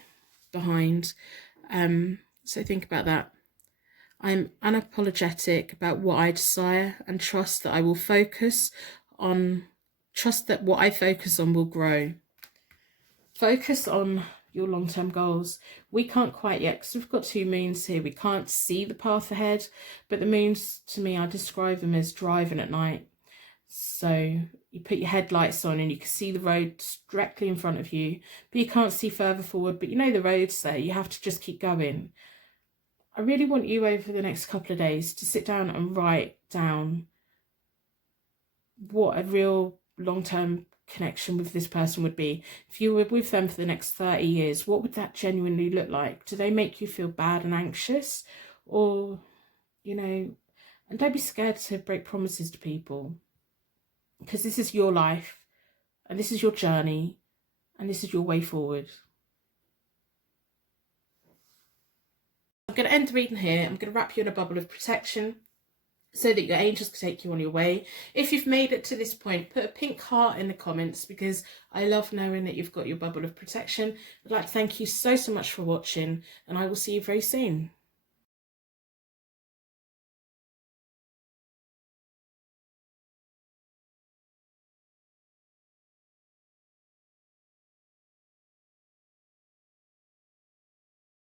behind. So think about that. I'm unapologetic about what I desire and trust that I will trust that what I focus on will grow. Focus on your long-term goals. We can't quite yet, because we've got 2 moons here. We can't see the path ahead, but the moons, to me, I describe them as driving at night. So you put your headlights on and you can see the road directly in front of you, but you can't see further forward, but you know the road's there. You have to just keep going. I really want you over the next couple of days to sit down and write down what a real long-term connection with this person would be. If you were with them for the next 30 years, what would that genuinely look like? Do they make you feel bad and anxious? Or, you know, and don't be scared to break promises to people, because this is your life and this is your journey and this is your way forward. I'm going to end the reading here. I'm going to wrap you in a bubble of protection so that your angels can take you on your way. If you've made it to this point, put a pink heart in the comments, because I love knowing that you've got your bubble of protection. I'd like to thank you so much for watching, and I will see you very soon.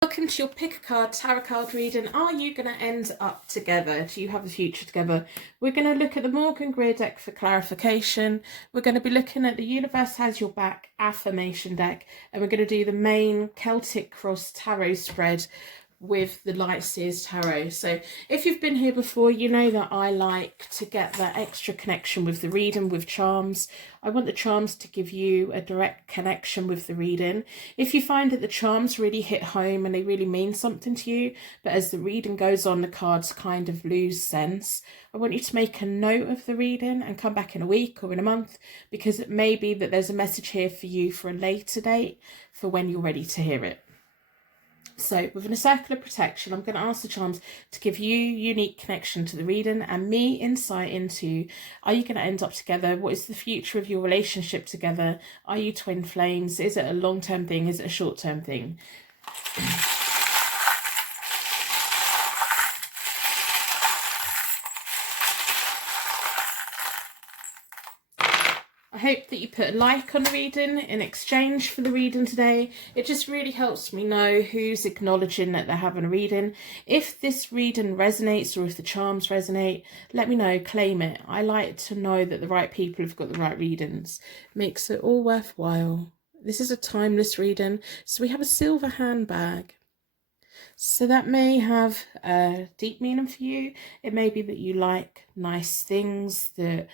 Welcome to your pick a card tarot card reading. Are you going to end up together? Do you have a future together? We're going to look at the Morgan Greer deck for clarification. We're going to be looking at the Universe Has Your Back affirmation deck, and we're going to do the main Celtic Cross tarot spread with the Light Seers Tarot. So if you've been here before, you know that I like to get that extra connection with the reading with charms. I want the charms to give you a direct connection with the reading. If you find that the charms really hit home and they really mean something to you, but as the reading goes on, the cards kind of lose sense, I want you to make a note of the reading and come back in a week or in a month, because it may be that there's a message here for you for a later date for when you're ready to hear it. So within a circle of protection, I'm going to ask the charms to give you unique connection to the reading and me insight into, are you going to end up together? What is the future of your relationship together? Are you twin flames? Is it a long-term thing? Is it a short-term thing? I hope that you put a like on the reading in exchange for the reading today. It just really helps me know who's acknowledging that they're having a reading. If this reading resonates or if the charms resonate, let me know, claim it. I like to know that the right people have got the right readings. Makes it all worthwhile. This is a timeless reading. So we have a silver handbag. So that may have a deep meaning for you. It may be that you like nice things, that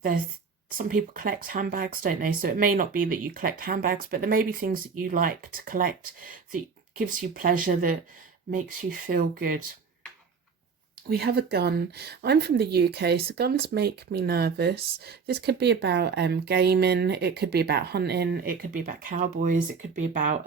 there's some people collect handbags, don't they? So it may not be that you collect handbags, but there may be things that you like to collect that gives you pleasure, that makes you feel good. We have a gun. I'm from the UK, so guns make me nervous. This could be about gaming, it could be about hunting, it could be about cowboys, it could be about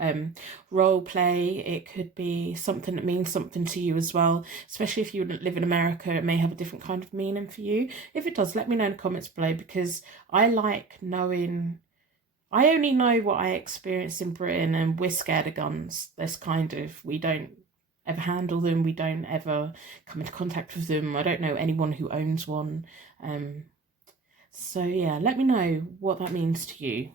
role play, it could be something that means something to you as well. Especially if you live in America, it may have a different kind of meaning for you. If it does, let me know in the comments below, because I like knowing. I only know what I experienced in Britain, and we're scared of guns. This kind of, we don't ever handle them, we don't ever come into contact with them. I don't know anyone who owns one. So yeah, let me know what that means to you.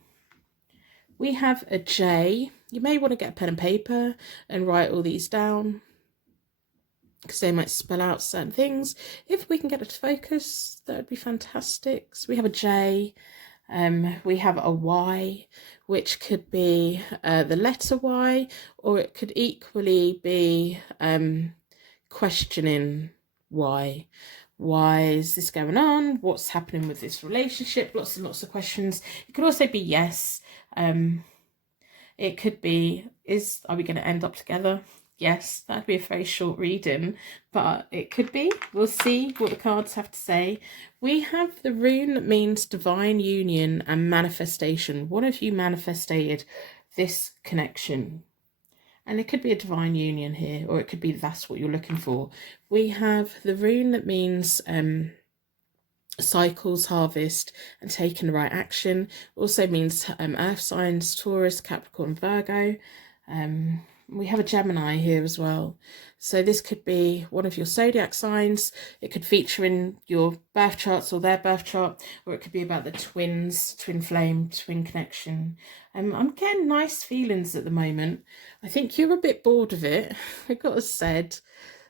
We have a J. You may want to get a pen and paper and write all these down, because they might spell out certain things. If we can get it to focus, that would be fantastic. So we have a J. We have a Y, which could be the letter Y, or it could equally be questioning why. Why is this going on? What's happening with this relationship? Lots and lots of questions. It could also be yes. It could be, are we going to end up together? Yes, that'd be a very short reading, but it could be. We'll see what the cards have to say. We have the rune that means divine union and manifestation. What if you manifested this connection? And it could be a divine union here, or it could be that's what you're looking for. We have the rune that means cycles, harvest, and taking the right action. Also means earth signs, Taurus, Capricorn, Virgo. We have a Gemini here as well. So this could be one of your zodiac signs. It could feature in your birth charts or their birth chart, or it could be about the twins, twin flame, twin connection. I'm getting nice feelings at the moment. I think you're a bit bored of it. I got said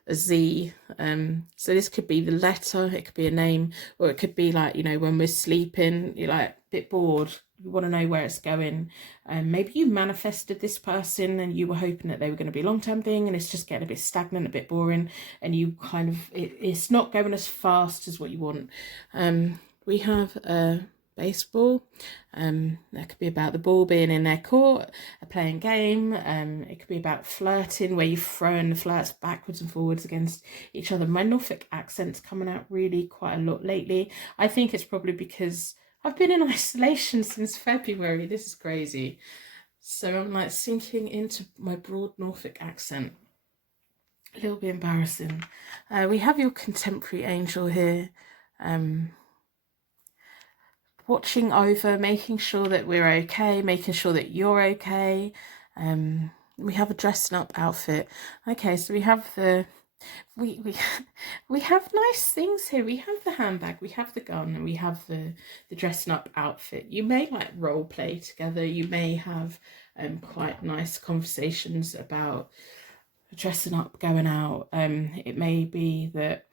a Z. So this could be the letter, it could be a name, or it could be like, you know, when we're sleeping, you're like a bit bored. You want to know where it's going. Maybe you manifested this person and you were hoping that they were going to be a long-term thing, and it's just getting a bit stagnant, a bit boring, and you kind of, it's not going as fast as what you want. We have a baseball. That could be about the ball being in their court, a playing game. It could be about flirting, where you're throwing the flirts backwards and forwards against each other. My Norfolk accent's coming out really quite a lot lately. I think it's probably because I've been in isolation since February. This is crazy. So I'm like sinking into my broad Norfolk accent. A little bit embarrassing. We have your contemporary angel here. Watching over, making sure that we're okay, making sure that you're okay. We have a dressing up outfit. Okay, so we have the we have nice things here. We have the handbag, we have the gun, and we have the dressing up outfit. You may like role play together. You may have quite nice conversations about dressing up, going out. It may be that,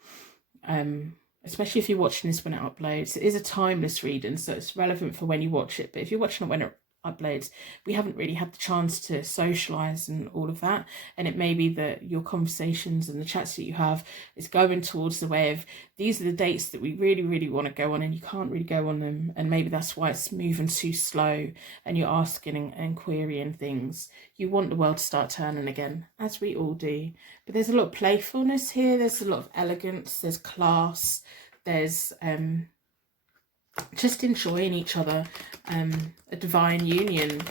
especially if you're watching this when it uploads, it is a timeless reading, so it's relevant for when you watch it. But if you're watching it when it uploads, we haven't really had the chance to socialize and all of that, and it may be that your conversations and the chats that you have is going towards the way of, these are the dates that we really want to go on, and you can't really go on them, and maybe that's why it's moving too slow, and you're asking and querying things. You want the world to start turning again, as we all do. But there's a lot of playfulness here, there's a lot of elegance, there's class, there's just enjoying each other, a divine union,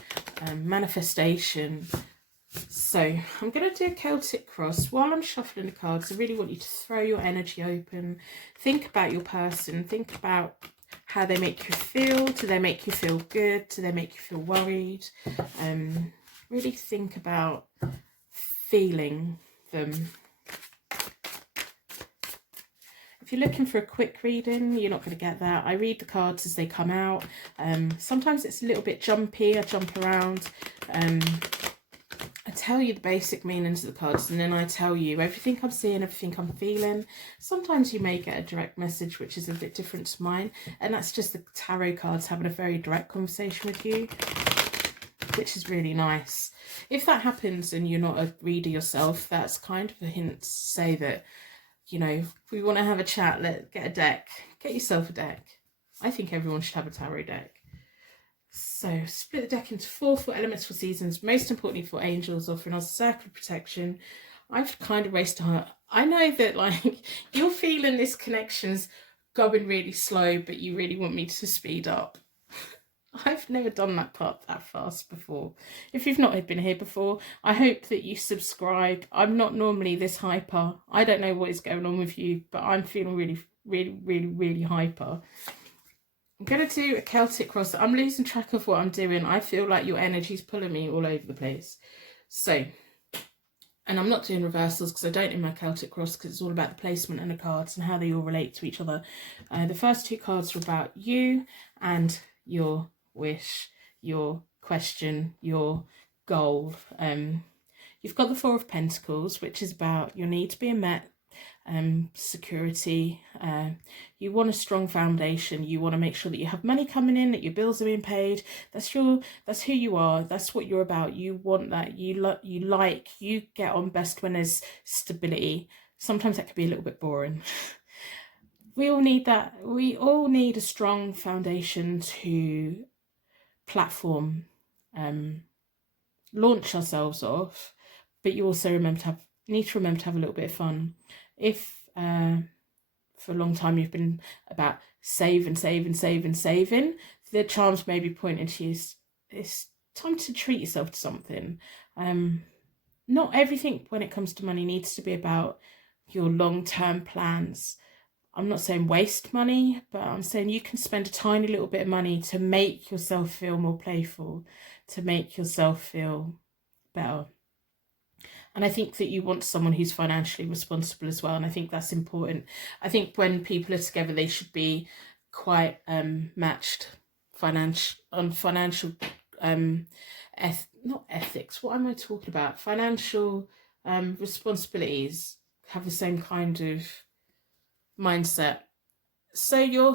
manifestation. So I'm going to do a Celtic cross. While I'm shuffling the cards, I really want you to throw your energy open. Think about your person. Think about how they make you feel. Do they make you feel good? Do they make you feel worried? Really think about feeling them. If you're looking for a quick reading, you're not going to get that. I read the cards as they come out. Sometimes it's a little bit jumpy. I jump around. I tell you the basic meanings of the cards, and then I tell you everything I'm seeing, everything I'm feeling. Sometimes you may get a direct message, which is a bit different to mine. And that's just the tarot cards having a very direct conversation with you, which is really nice. If that happens and you're not a reader yourself, that's kind of a hint to say that, you know, if we want to have a chat, get a deck. Get yourself a deck. I think everyone should have a tarot deck. So split the deck into 4 for elements, for seasons, most importantly for angels, offering us a circle of protection. I've kind of raced her. I know that, like, you're feeling this connection's going really slow, but you really want me to speed up. I've never done that part that fast before. If you've not been here before, I hope that you subscribe. I'm not normally this hyper. I don't know what is going on with you, but I'm feeling really hyper. I'm going to do a Celtic cross. I'm losing track of what I'm doing. I feel like your energy's pulling me all over the place. So, and I'm not doing reversals because I don't in my Celtic cross, because it's all about the placement and the cards and how they all relate to each other. The first 2 cards are about you and your wish, your question, your goal. You've got the 4 of Pentacles, which is about your needs being met, security. You want a strong foundation. You want to make sure that you have money coming in, that your bills are being paid. That's who you are. That's what you're about. You want that. You get on best when there's stability. Sometimes that can be a little bit boring. We all need that. We all need a strong foundation to platform, launch ourselves off, but you also need to remember to have a little bit of fun. If for a long time you've been about saving, the charms may be pointing to you. It's time to treat yourself to something. Not everything when it comes to money needs to be about your long-term plans. I'm not saying waste money, but I'm saying you can spend a tiny little bit of money to make yourself feel more playful, to make yourself feel better. And I think that you want someone who's financially responsible as well. And I think that's important. I think when people are together, they should be quite matched financial, not ethics. What am I talking about? Financial responsibilities have the same kind of mindset. So your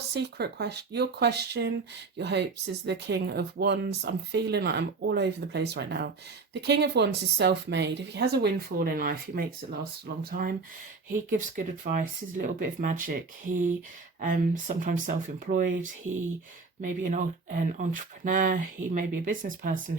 question, your hopes is the King of Wands. I'm feeling like I'm all over the place right now. The King of Wands is self-made. If he has a windfall in life, he makes it last a long time. He gives good advice. He's a little bit of magic. He sometimes self-employed. He may be an entrepreneur. He may be a business person.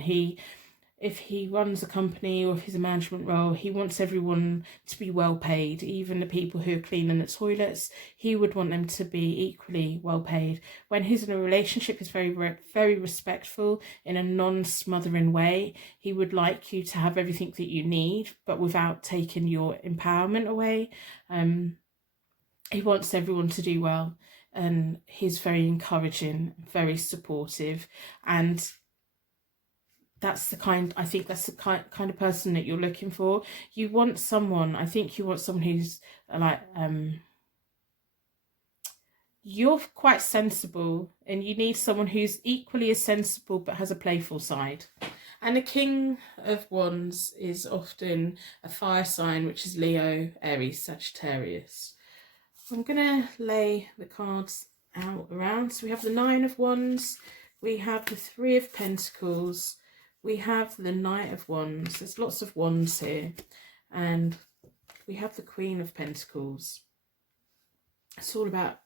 If he runs a company or if he's a management role, he wants everyone to be well paid, even the people who are cleaning the toilets. He would want them to be equally well paid. When he's in a relationship, he's very respectful in a non-smothering way. He would like you to have everything that you need, but without taking your empowerment away. He wants everyone to do well, and he's very encouraging, very supportive, and that's the kind of person that you're looking for. You want someone who's like, you're quite sensible, and you need someone who's equally as sensible but has a playful side. And the King of Wands is often a fire sign, which is Leo, Aries, Sagittarius. I'm going to lay the cards out around. So we have the Nine of Wands, we have the Three of Pentacles, we have the Knight of Wands. There's lots of wands here. And we have the Queen of Pentacles. It's all about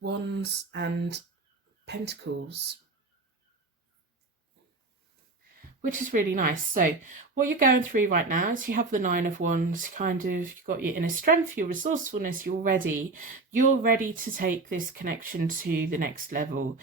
wands and pentacles, which is really nice. So what you're going through right now is you have the Nine of Wands, you've got your inner strength, your resourcefulness, you're ready to take this connection to the next level.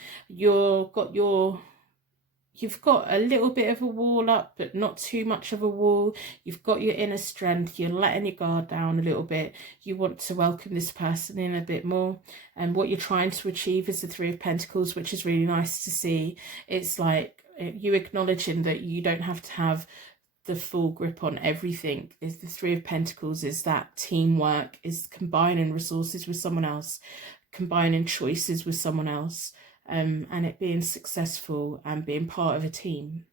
You've got a little bit of a wall up, but not too much of a wall. You've got your inner strength. You're letting your guard down a little bit. You want to welcome this person in a bit more. And what you're trying to achieve is the Three of Pentacles, which is really nice to see. It's like you acknowledging that you don't have to have the full grip on everything. Is the Three of Pentacles is that teamwork, is combining resources with someone else, combining choices with someone else. And it being successful and being part of a team.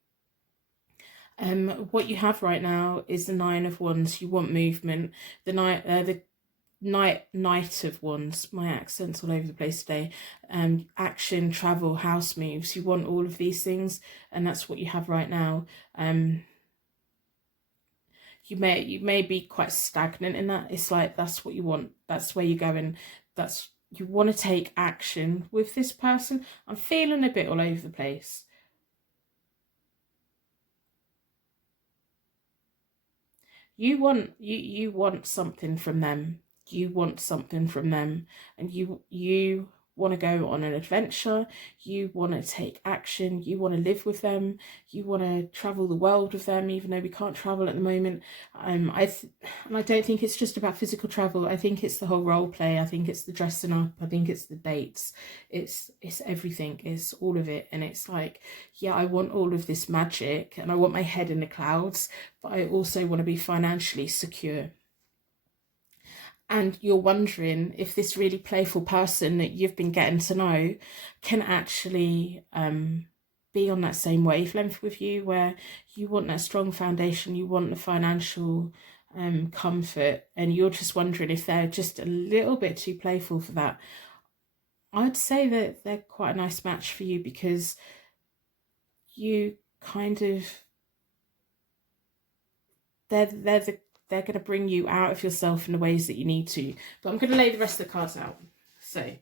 What you have right now is the Nine of Wands. You want movement. The Knight of Wands. My accent's all over the place today. Action, travel, house moves. You want all of these things, and that's what you have right now. You may be quite stagnant in that. It's like that's what you want. That's where you're going. You want to take action with this person. I'm feeling a bit all over the place. You want something from them. You want something from them, and you want to go on an adventure. You want to take action. You want to live with them. You want to travel the world with them, even though we can't travel at the moment. And I don't think it's just about physical travel. I think it's the whole role play. I think it's the dressing up. I think it's the dates. It's everything. It's all of it. And it's like, yeah, I want all of this magic, and I want my head in the clouds, but I also want to be financially secure. And you're wondering if this really playful person that you've been getting to know can actually be on that same wavelength with you, where you want that strong foundation, you want the financial comfort, and you're just wondering if they're just a little bit too playful for that. I'd say that they're quite a nice match for you, because you kind of, they're going to bring you out of yourself in the ways that you need to. But I'm going to lay the rest of the cards out. So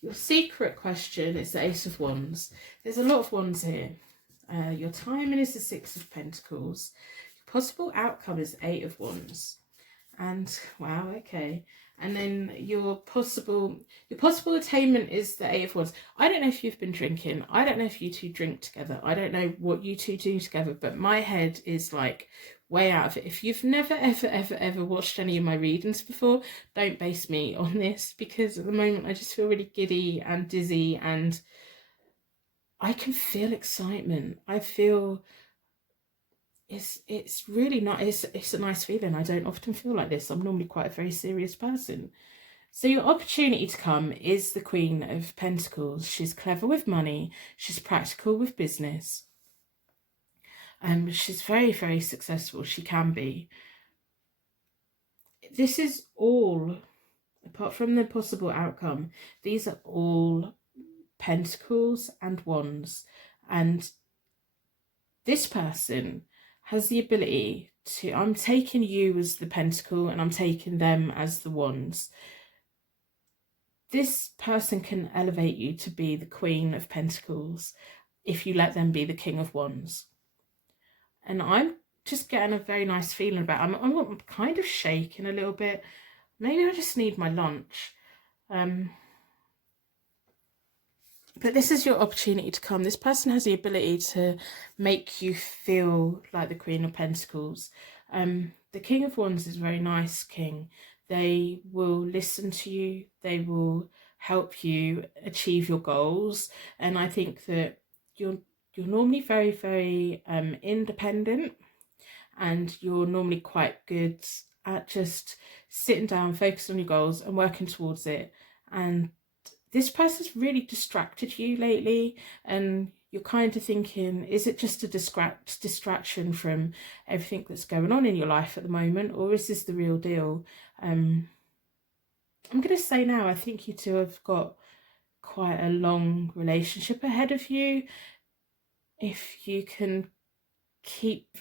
your secret question is the Ace of Wands. There's a lot of wands here. Your timing is the Six of Pentacles. Your possible outcome is Eight of Wands. And wow, okay. And then your possible attainment is the Eight of Wands. I don't know if you've been drinking. I don't know if you two drink together. I don't know what you two do together, but my head is like way out of it. If you've never, ever watched any of my readings before, don't base me on this, because at the moment I just feel really giddy and dizzy, and I can feel excitement. I feel it's really nice. It's a nice feeling. I don't often feel like this. I'm normally quite a very serious person. So your opportunity to come is the Queen of Pentacles. She's clever with money. She's practical with business. She's very, very successful. She can be. This is all, apart from the possible outcome, these are all pentacles and wands. And this person has the ability to, I'm taking you as the pentacle and I'm taking them as the wands. This person can elevate you to be the Queen of Pentacles if you let them be the King of Wands. And I'm just getting a very nice feeling about it. I'm kind of shaking a little bit. Maybe I just need my lunch. But this is your opportunity to come. This person has the ability to make you feel like the Queen of Pentacles. The King of Wands is a very nice king. They will listen to you. They will help you achieve your goals. And I think that you're normally very, very independent, and you're normally quite good at just sitting down, focusing on your goals and working towards it. And this person's really distracted you lately, and you're kind of thinking, is it just a distraction from everything that's going on in your life at the moment, or is this the real deal? I'm going to say now, I think you two have got quite a long relationship ahead of you. If you can keep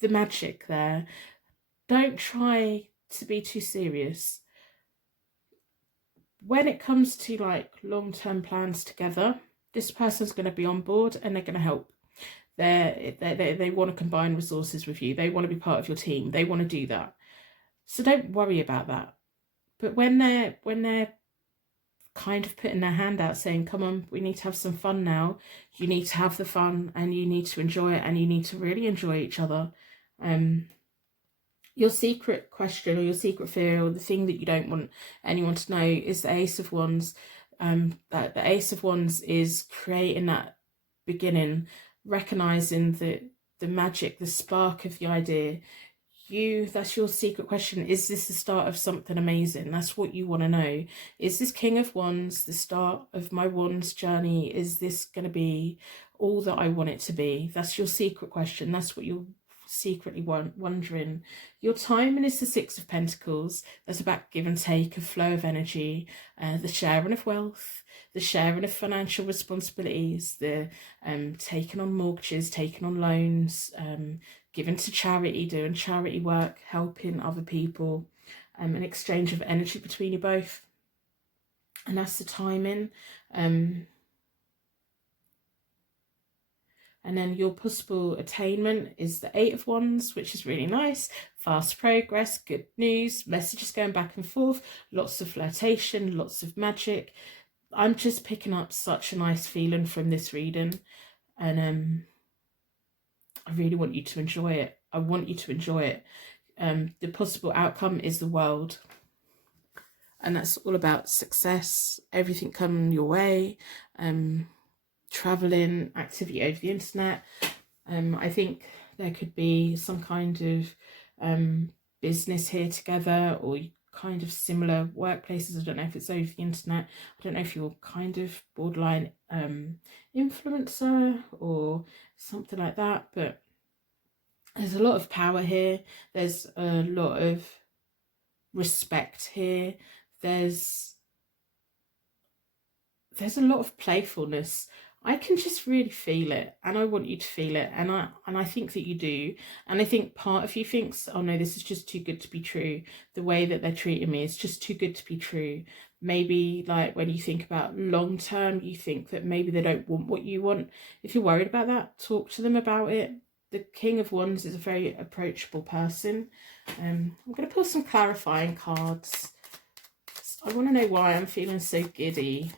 the magic there, don't try to be too serious. When it comes to like long-term plans together, this person's going to be on board and they're going to help. They want to combine resources with you. They want to be part of your team. They want to do that. So don't worry about that. But when they're kind of putting their hand out saying, come on, we need to have some fun now. You need to have the fun and you need to enjoy it and you need to really enjoy each other. Your secret question or your secret fear or the thing that you don't want anyone to know is the Ace of Wands. The Ace of Wands is creating that beginning, recognizing the magic, the spark of the idea. That's your secret question. Is this the start of something amazing? That's what you want to know. Is this King of Wands the start of my Wands journey? Is this going to be all that I want it to be? That's your secret question. That's what you're secretly wondering. Your timing is the Six of Pentacles. That's about give and take, a flow of energy, the sharing of wealth, the sharing of financial responsibilities, the taking on mortgages, taking on loans, giving to charity, doing charity work, helping other people, an exchange of energy between you both. And that's the timing. And then your possible attainment is the Eight of Wands, which is really nice. Fast progress, good news, messages going back and forth, lots of flirtation, lots of magic. I'm just picking up such a nice feeling from this reading. And I really want you to enjoy it. I want you to enjoy it. The possible outcome is the world. And that's all about success, everything coming your way, traveling, activity over the internet. I think there could be some kind of business here together, or kind of similar workplaces. I don't know if it's over the internet. I don't know if you're kind of borderline influencer or something like that, but there's a lot of power here. There's a lot of respect here. There's a lot of playfulness. I can just really feel it, and I want you to feel it, and I think that you do. And I think part of you thinks, oh no, this is just too good to be true. The way that they're treating me is just too good to be true. Maybe like when you think about long term, you think that maybe they don't want what you want. If you're worried about that, talk to them about it. The King of Wands is a very approachable person. I'm going to pull some clarifying cards. I want to know why I'm feeling so giddy.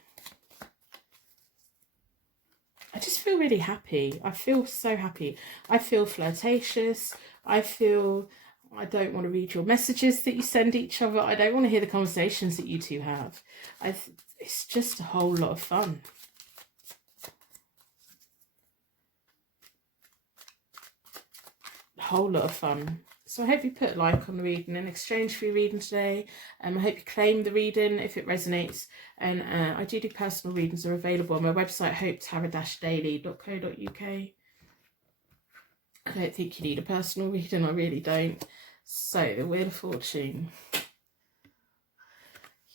I just feel really happy. I feel so happy. I feel flirtatious. I don't want to read your messages that you send each other. I don't want to hear the conversations that you two have. It's just a whole lot of fun. A whole lot of fun. So I hope you put a like on the reading in exchange for your reading today. I hope you claim the reading if it resonates. And I do personal readings. Are available on my website, hopetarot-daily.co.uk. I don't think you need a personal reading. I really don't. So the Wheel of Fortune.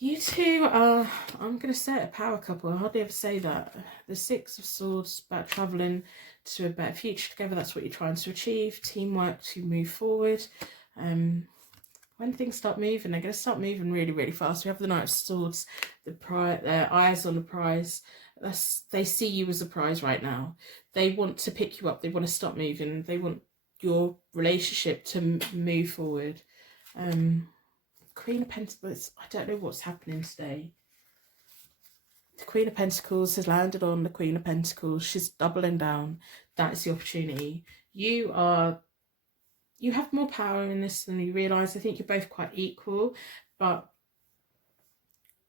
You two are, I'm going to say, a power couple. I hardly ever say that. The Six of Swords, about travelling to a better future together. That's what you're trying to achieve. Teamwork to move forward. When things start moving, they're going to start moving really, really fast. We have the Knight of Swords, their eyes on the prize. They see you as a prize right now. They want to pick you up. They want to stop moving. They want your relationship to move forward. Queen of Pentacles, I don't know what's happening today. The Queen of Pentacles has landed on the Queen of Pentacles. She's doubling down. That's the opportunity. You have more power in this than you realise. I think you're both quite equal, but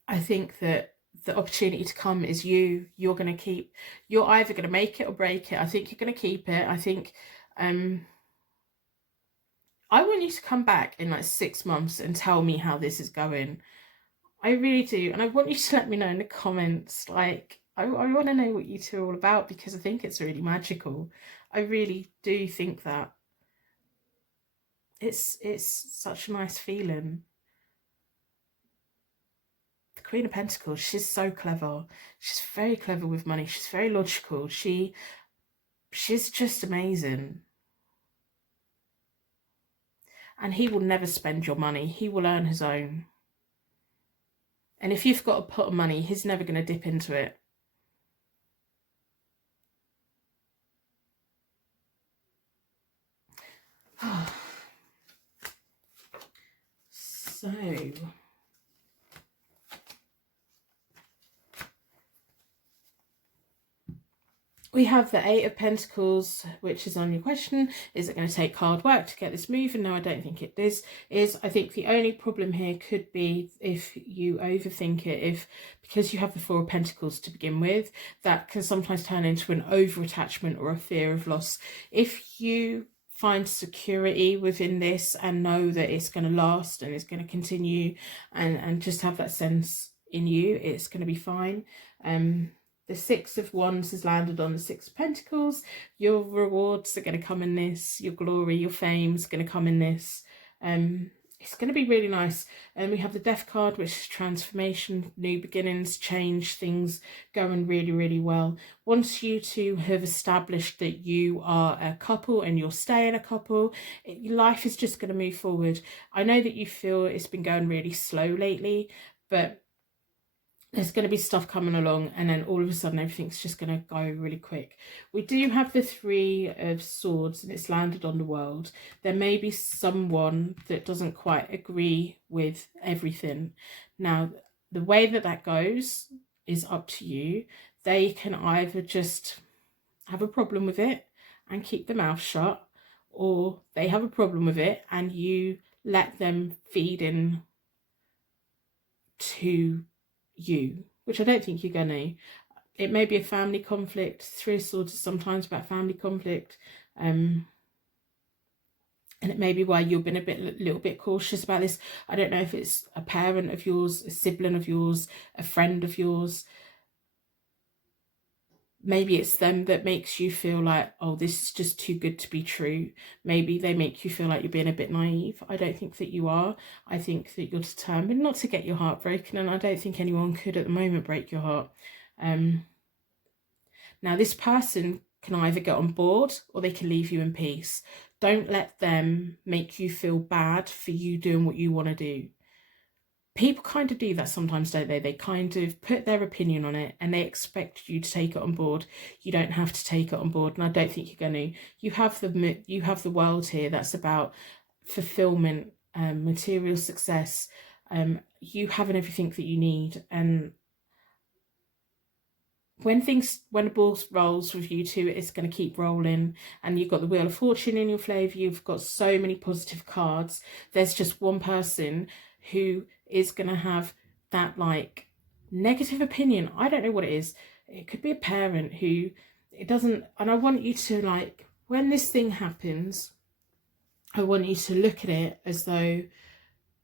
I think that the opportunity to come is you're going to keep, you're either going to make it or break it. I think you're going to keep it. I think, I want you to come back in like 6 months and tell me how this is going. I really do. And I want you to let me know in the comments, like, I want to know what you two are all about, because I think it's really magical. I really do think that it's such a nice feeling. The Queen of Pentacles, she's so clever. She's very clever with money. She's very logical. She's just amazing. And he will never spend your money. He will earn his own. And if you've got a pot of money, he's never going to dip into it. So, we have the Eight of Pentacles, which is on your question. Is it going to take hard work to get this moving? No, I don't think it is. I think the only problem here could be if you overthink it, because you have the Four of Pentacles to begin with, that can sometimes turn into an over-attachment or a fear of loss. If you find security within this and know that it's going to last and it's going to continue, and just have that sense in you, it's going to be fine. The Six of Wands has landed on the Six of Pentacles. Your rewards are going to come in this. Your glory, your fame is going to come in this. It's going to be really nice. And we have the Death card, which is transformation, new beginnings, change, things going really, really well. Once you two have established that you are a couple and you're staying a couple, life is just going to move forward. I know that you feel it's been going really slow lately, but there's going to be stuff coming along, and then all of a sudden everything's just going to go really quick. We do have the Three of Swords, and it's landed on the World. There may be someone that doesn't quite agree with everything. Now, the way that goes is up to you. They can either just have a problem with it and keep their mouth shut, or they have a problem with it and you let them feed in to you, which I don't think you're gonna. It may be a family conflict. Three of Swords is sometimes about family conflict, and it may be why you've been a little bit cautious about this. I don't know if it's a parent of yours, a sibling of yours, a friend of yours. Maybe it's them that makes you feel like, oh, this is just too good to be true. Maybe they make you feel like you're being a bit naive. I don't think that you are. I think that you're determined not to get your heart broken, and I don't think anyone could at the moment break your heart. Now, this person can either get on board or they can leave you in peace. Don't let them make you feel bad for you doing what you want to do. People kind of do that sometimes, don't they? They kind of put their opinion on it and they expect you to take it on board. You don't have to take it on board, and I don't think you're going to. You have the world here that's about fulfillment, material success, you having everything that you need. And when the ball rolls with you two, it's going to keep rolling. And you've got the Wheel of Fortune in your favour. You've got so many positive cards. There's just one person who is going to have that like negative opinion. I don't know what it is. It could be a parent who it doesn't. And I want you to, like, when this thing happens, I want you to look at it as though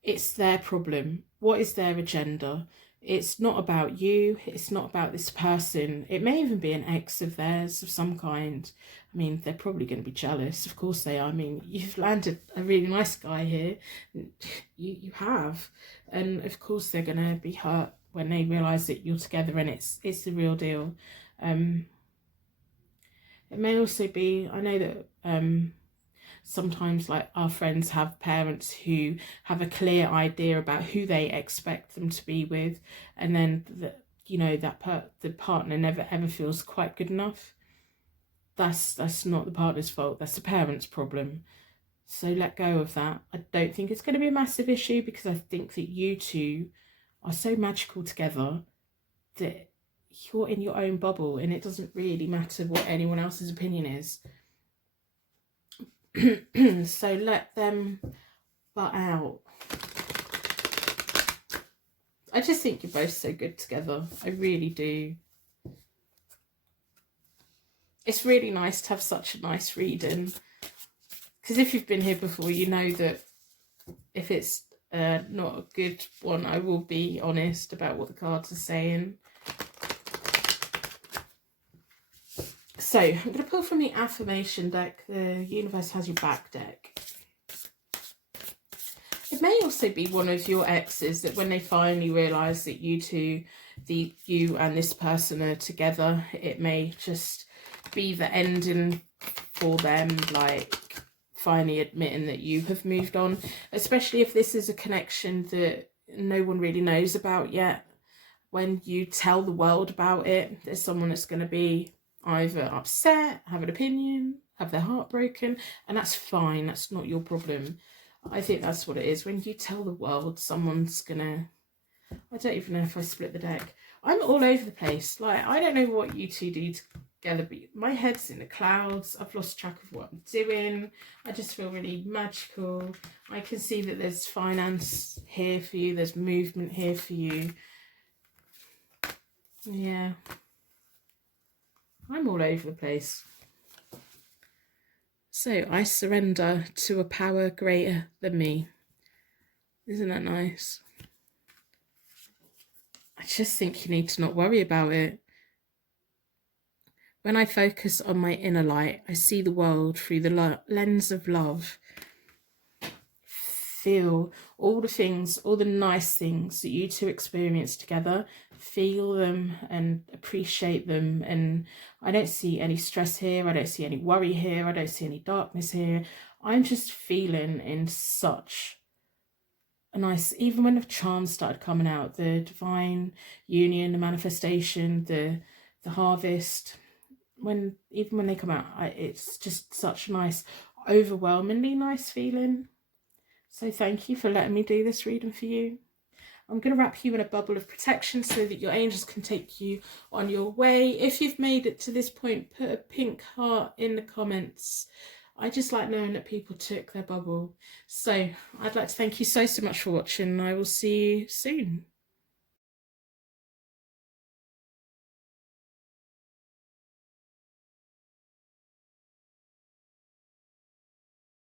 it's their problem. What is their agenda? It's not about you. It's not about this person. It may even be an ex of theirs of some kind. I mean, they're probably going to be jealous. Of course they are. I mean, you've landed a really nice guy here. You have. And of course they're going to be hurt when they realise that you're together and it's the real deal. It may also be, I know that sometimes, like, our friends have parents who have a clear idea about who they expect them to be with, and then the partner never ever feels quite good enough. That's not the partner's fault. That's the parent's problem. So let go of that. I don't think it's going to be a massive issue, because I think that you two are so magical together that you're in your own bubble and it doesn't really matter what anyone else's opinion is. So let them butt out. I just think you're both so good together. I really do. It's really nice to have such a nice reading, because if you've been here before, you know that if it's not a good one, I will be honest about what the cards are saying. So I'm going to pull from the affirmation deck, the Universe Has Your Back deck. It may also be one of your exes that when they finally realise that you and this person are together, it may just be the ending for them, like finally admitting that you have moved on, especially if this is a connection that no one really knows about yet. When you tell the world about it, there's someone that's going to be either upset, have an opinion, have their heart broken, and that's fine. That's not your problem. I think that's what it is. When you tell the world, someone's gonna... I don't even know if I split the deck. I'm all over the place. Like, I don't know what you two do together, but my head's in the clouds. I've lost track of what I'm doing. I just feel really magical. I can see that there's finance here for you. There's movement here for you. Yeah. I'm all over the place. So I surrender to a power greater than me. Isn't that nice? I just think you need to not worry about it. When I focus on my inner light, I see the world through the lens of love. Feel all the things, all the nice things that you two experience together. Feel them and appreciate them. And I don't see any stress here. I don't see any worry here. I don't see any darkness here. I'm just feeling in such a nice, even when the charms started coming out, the divine union, the manifestation, the harvest, even when they come out, it's just such a nice, overwhelmingly nice feeling. So thank you for letting me do this reading for you. I'm going to wrap you in a bubble of protection so that your angels can take you on your way. If you've made it to this point, put a pink heart in the comments. I just like knowing that people took their bubble. So I'd like to thank you so much for watching. I will see you soon.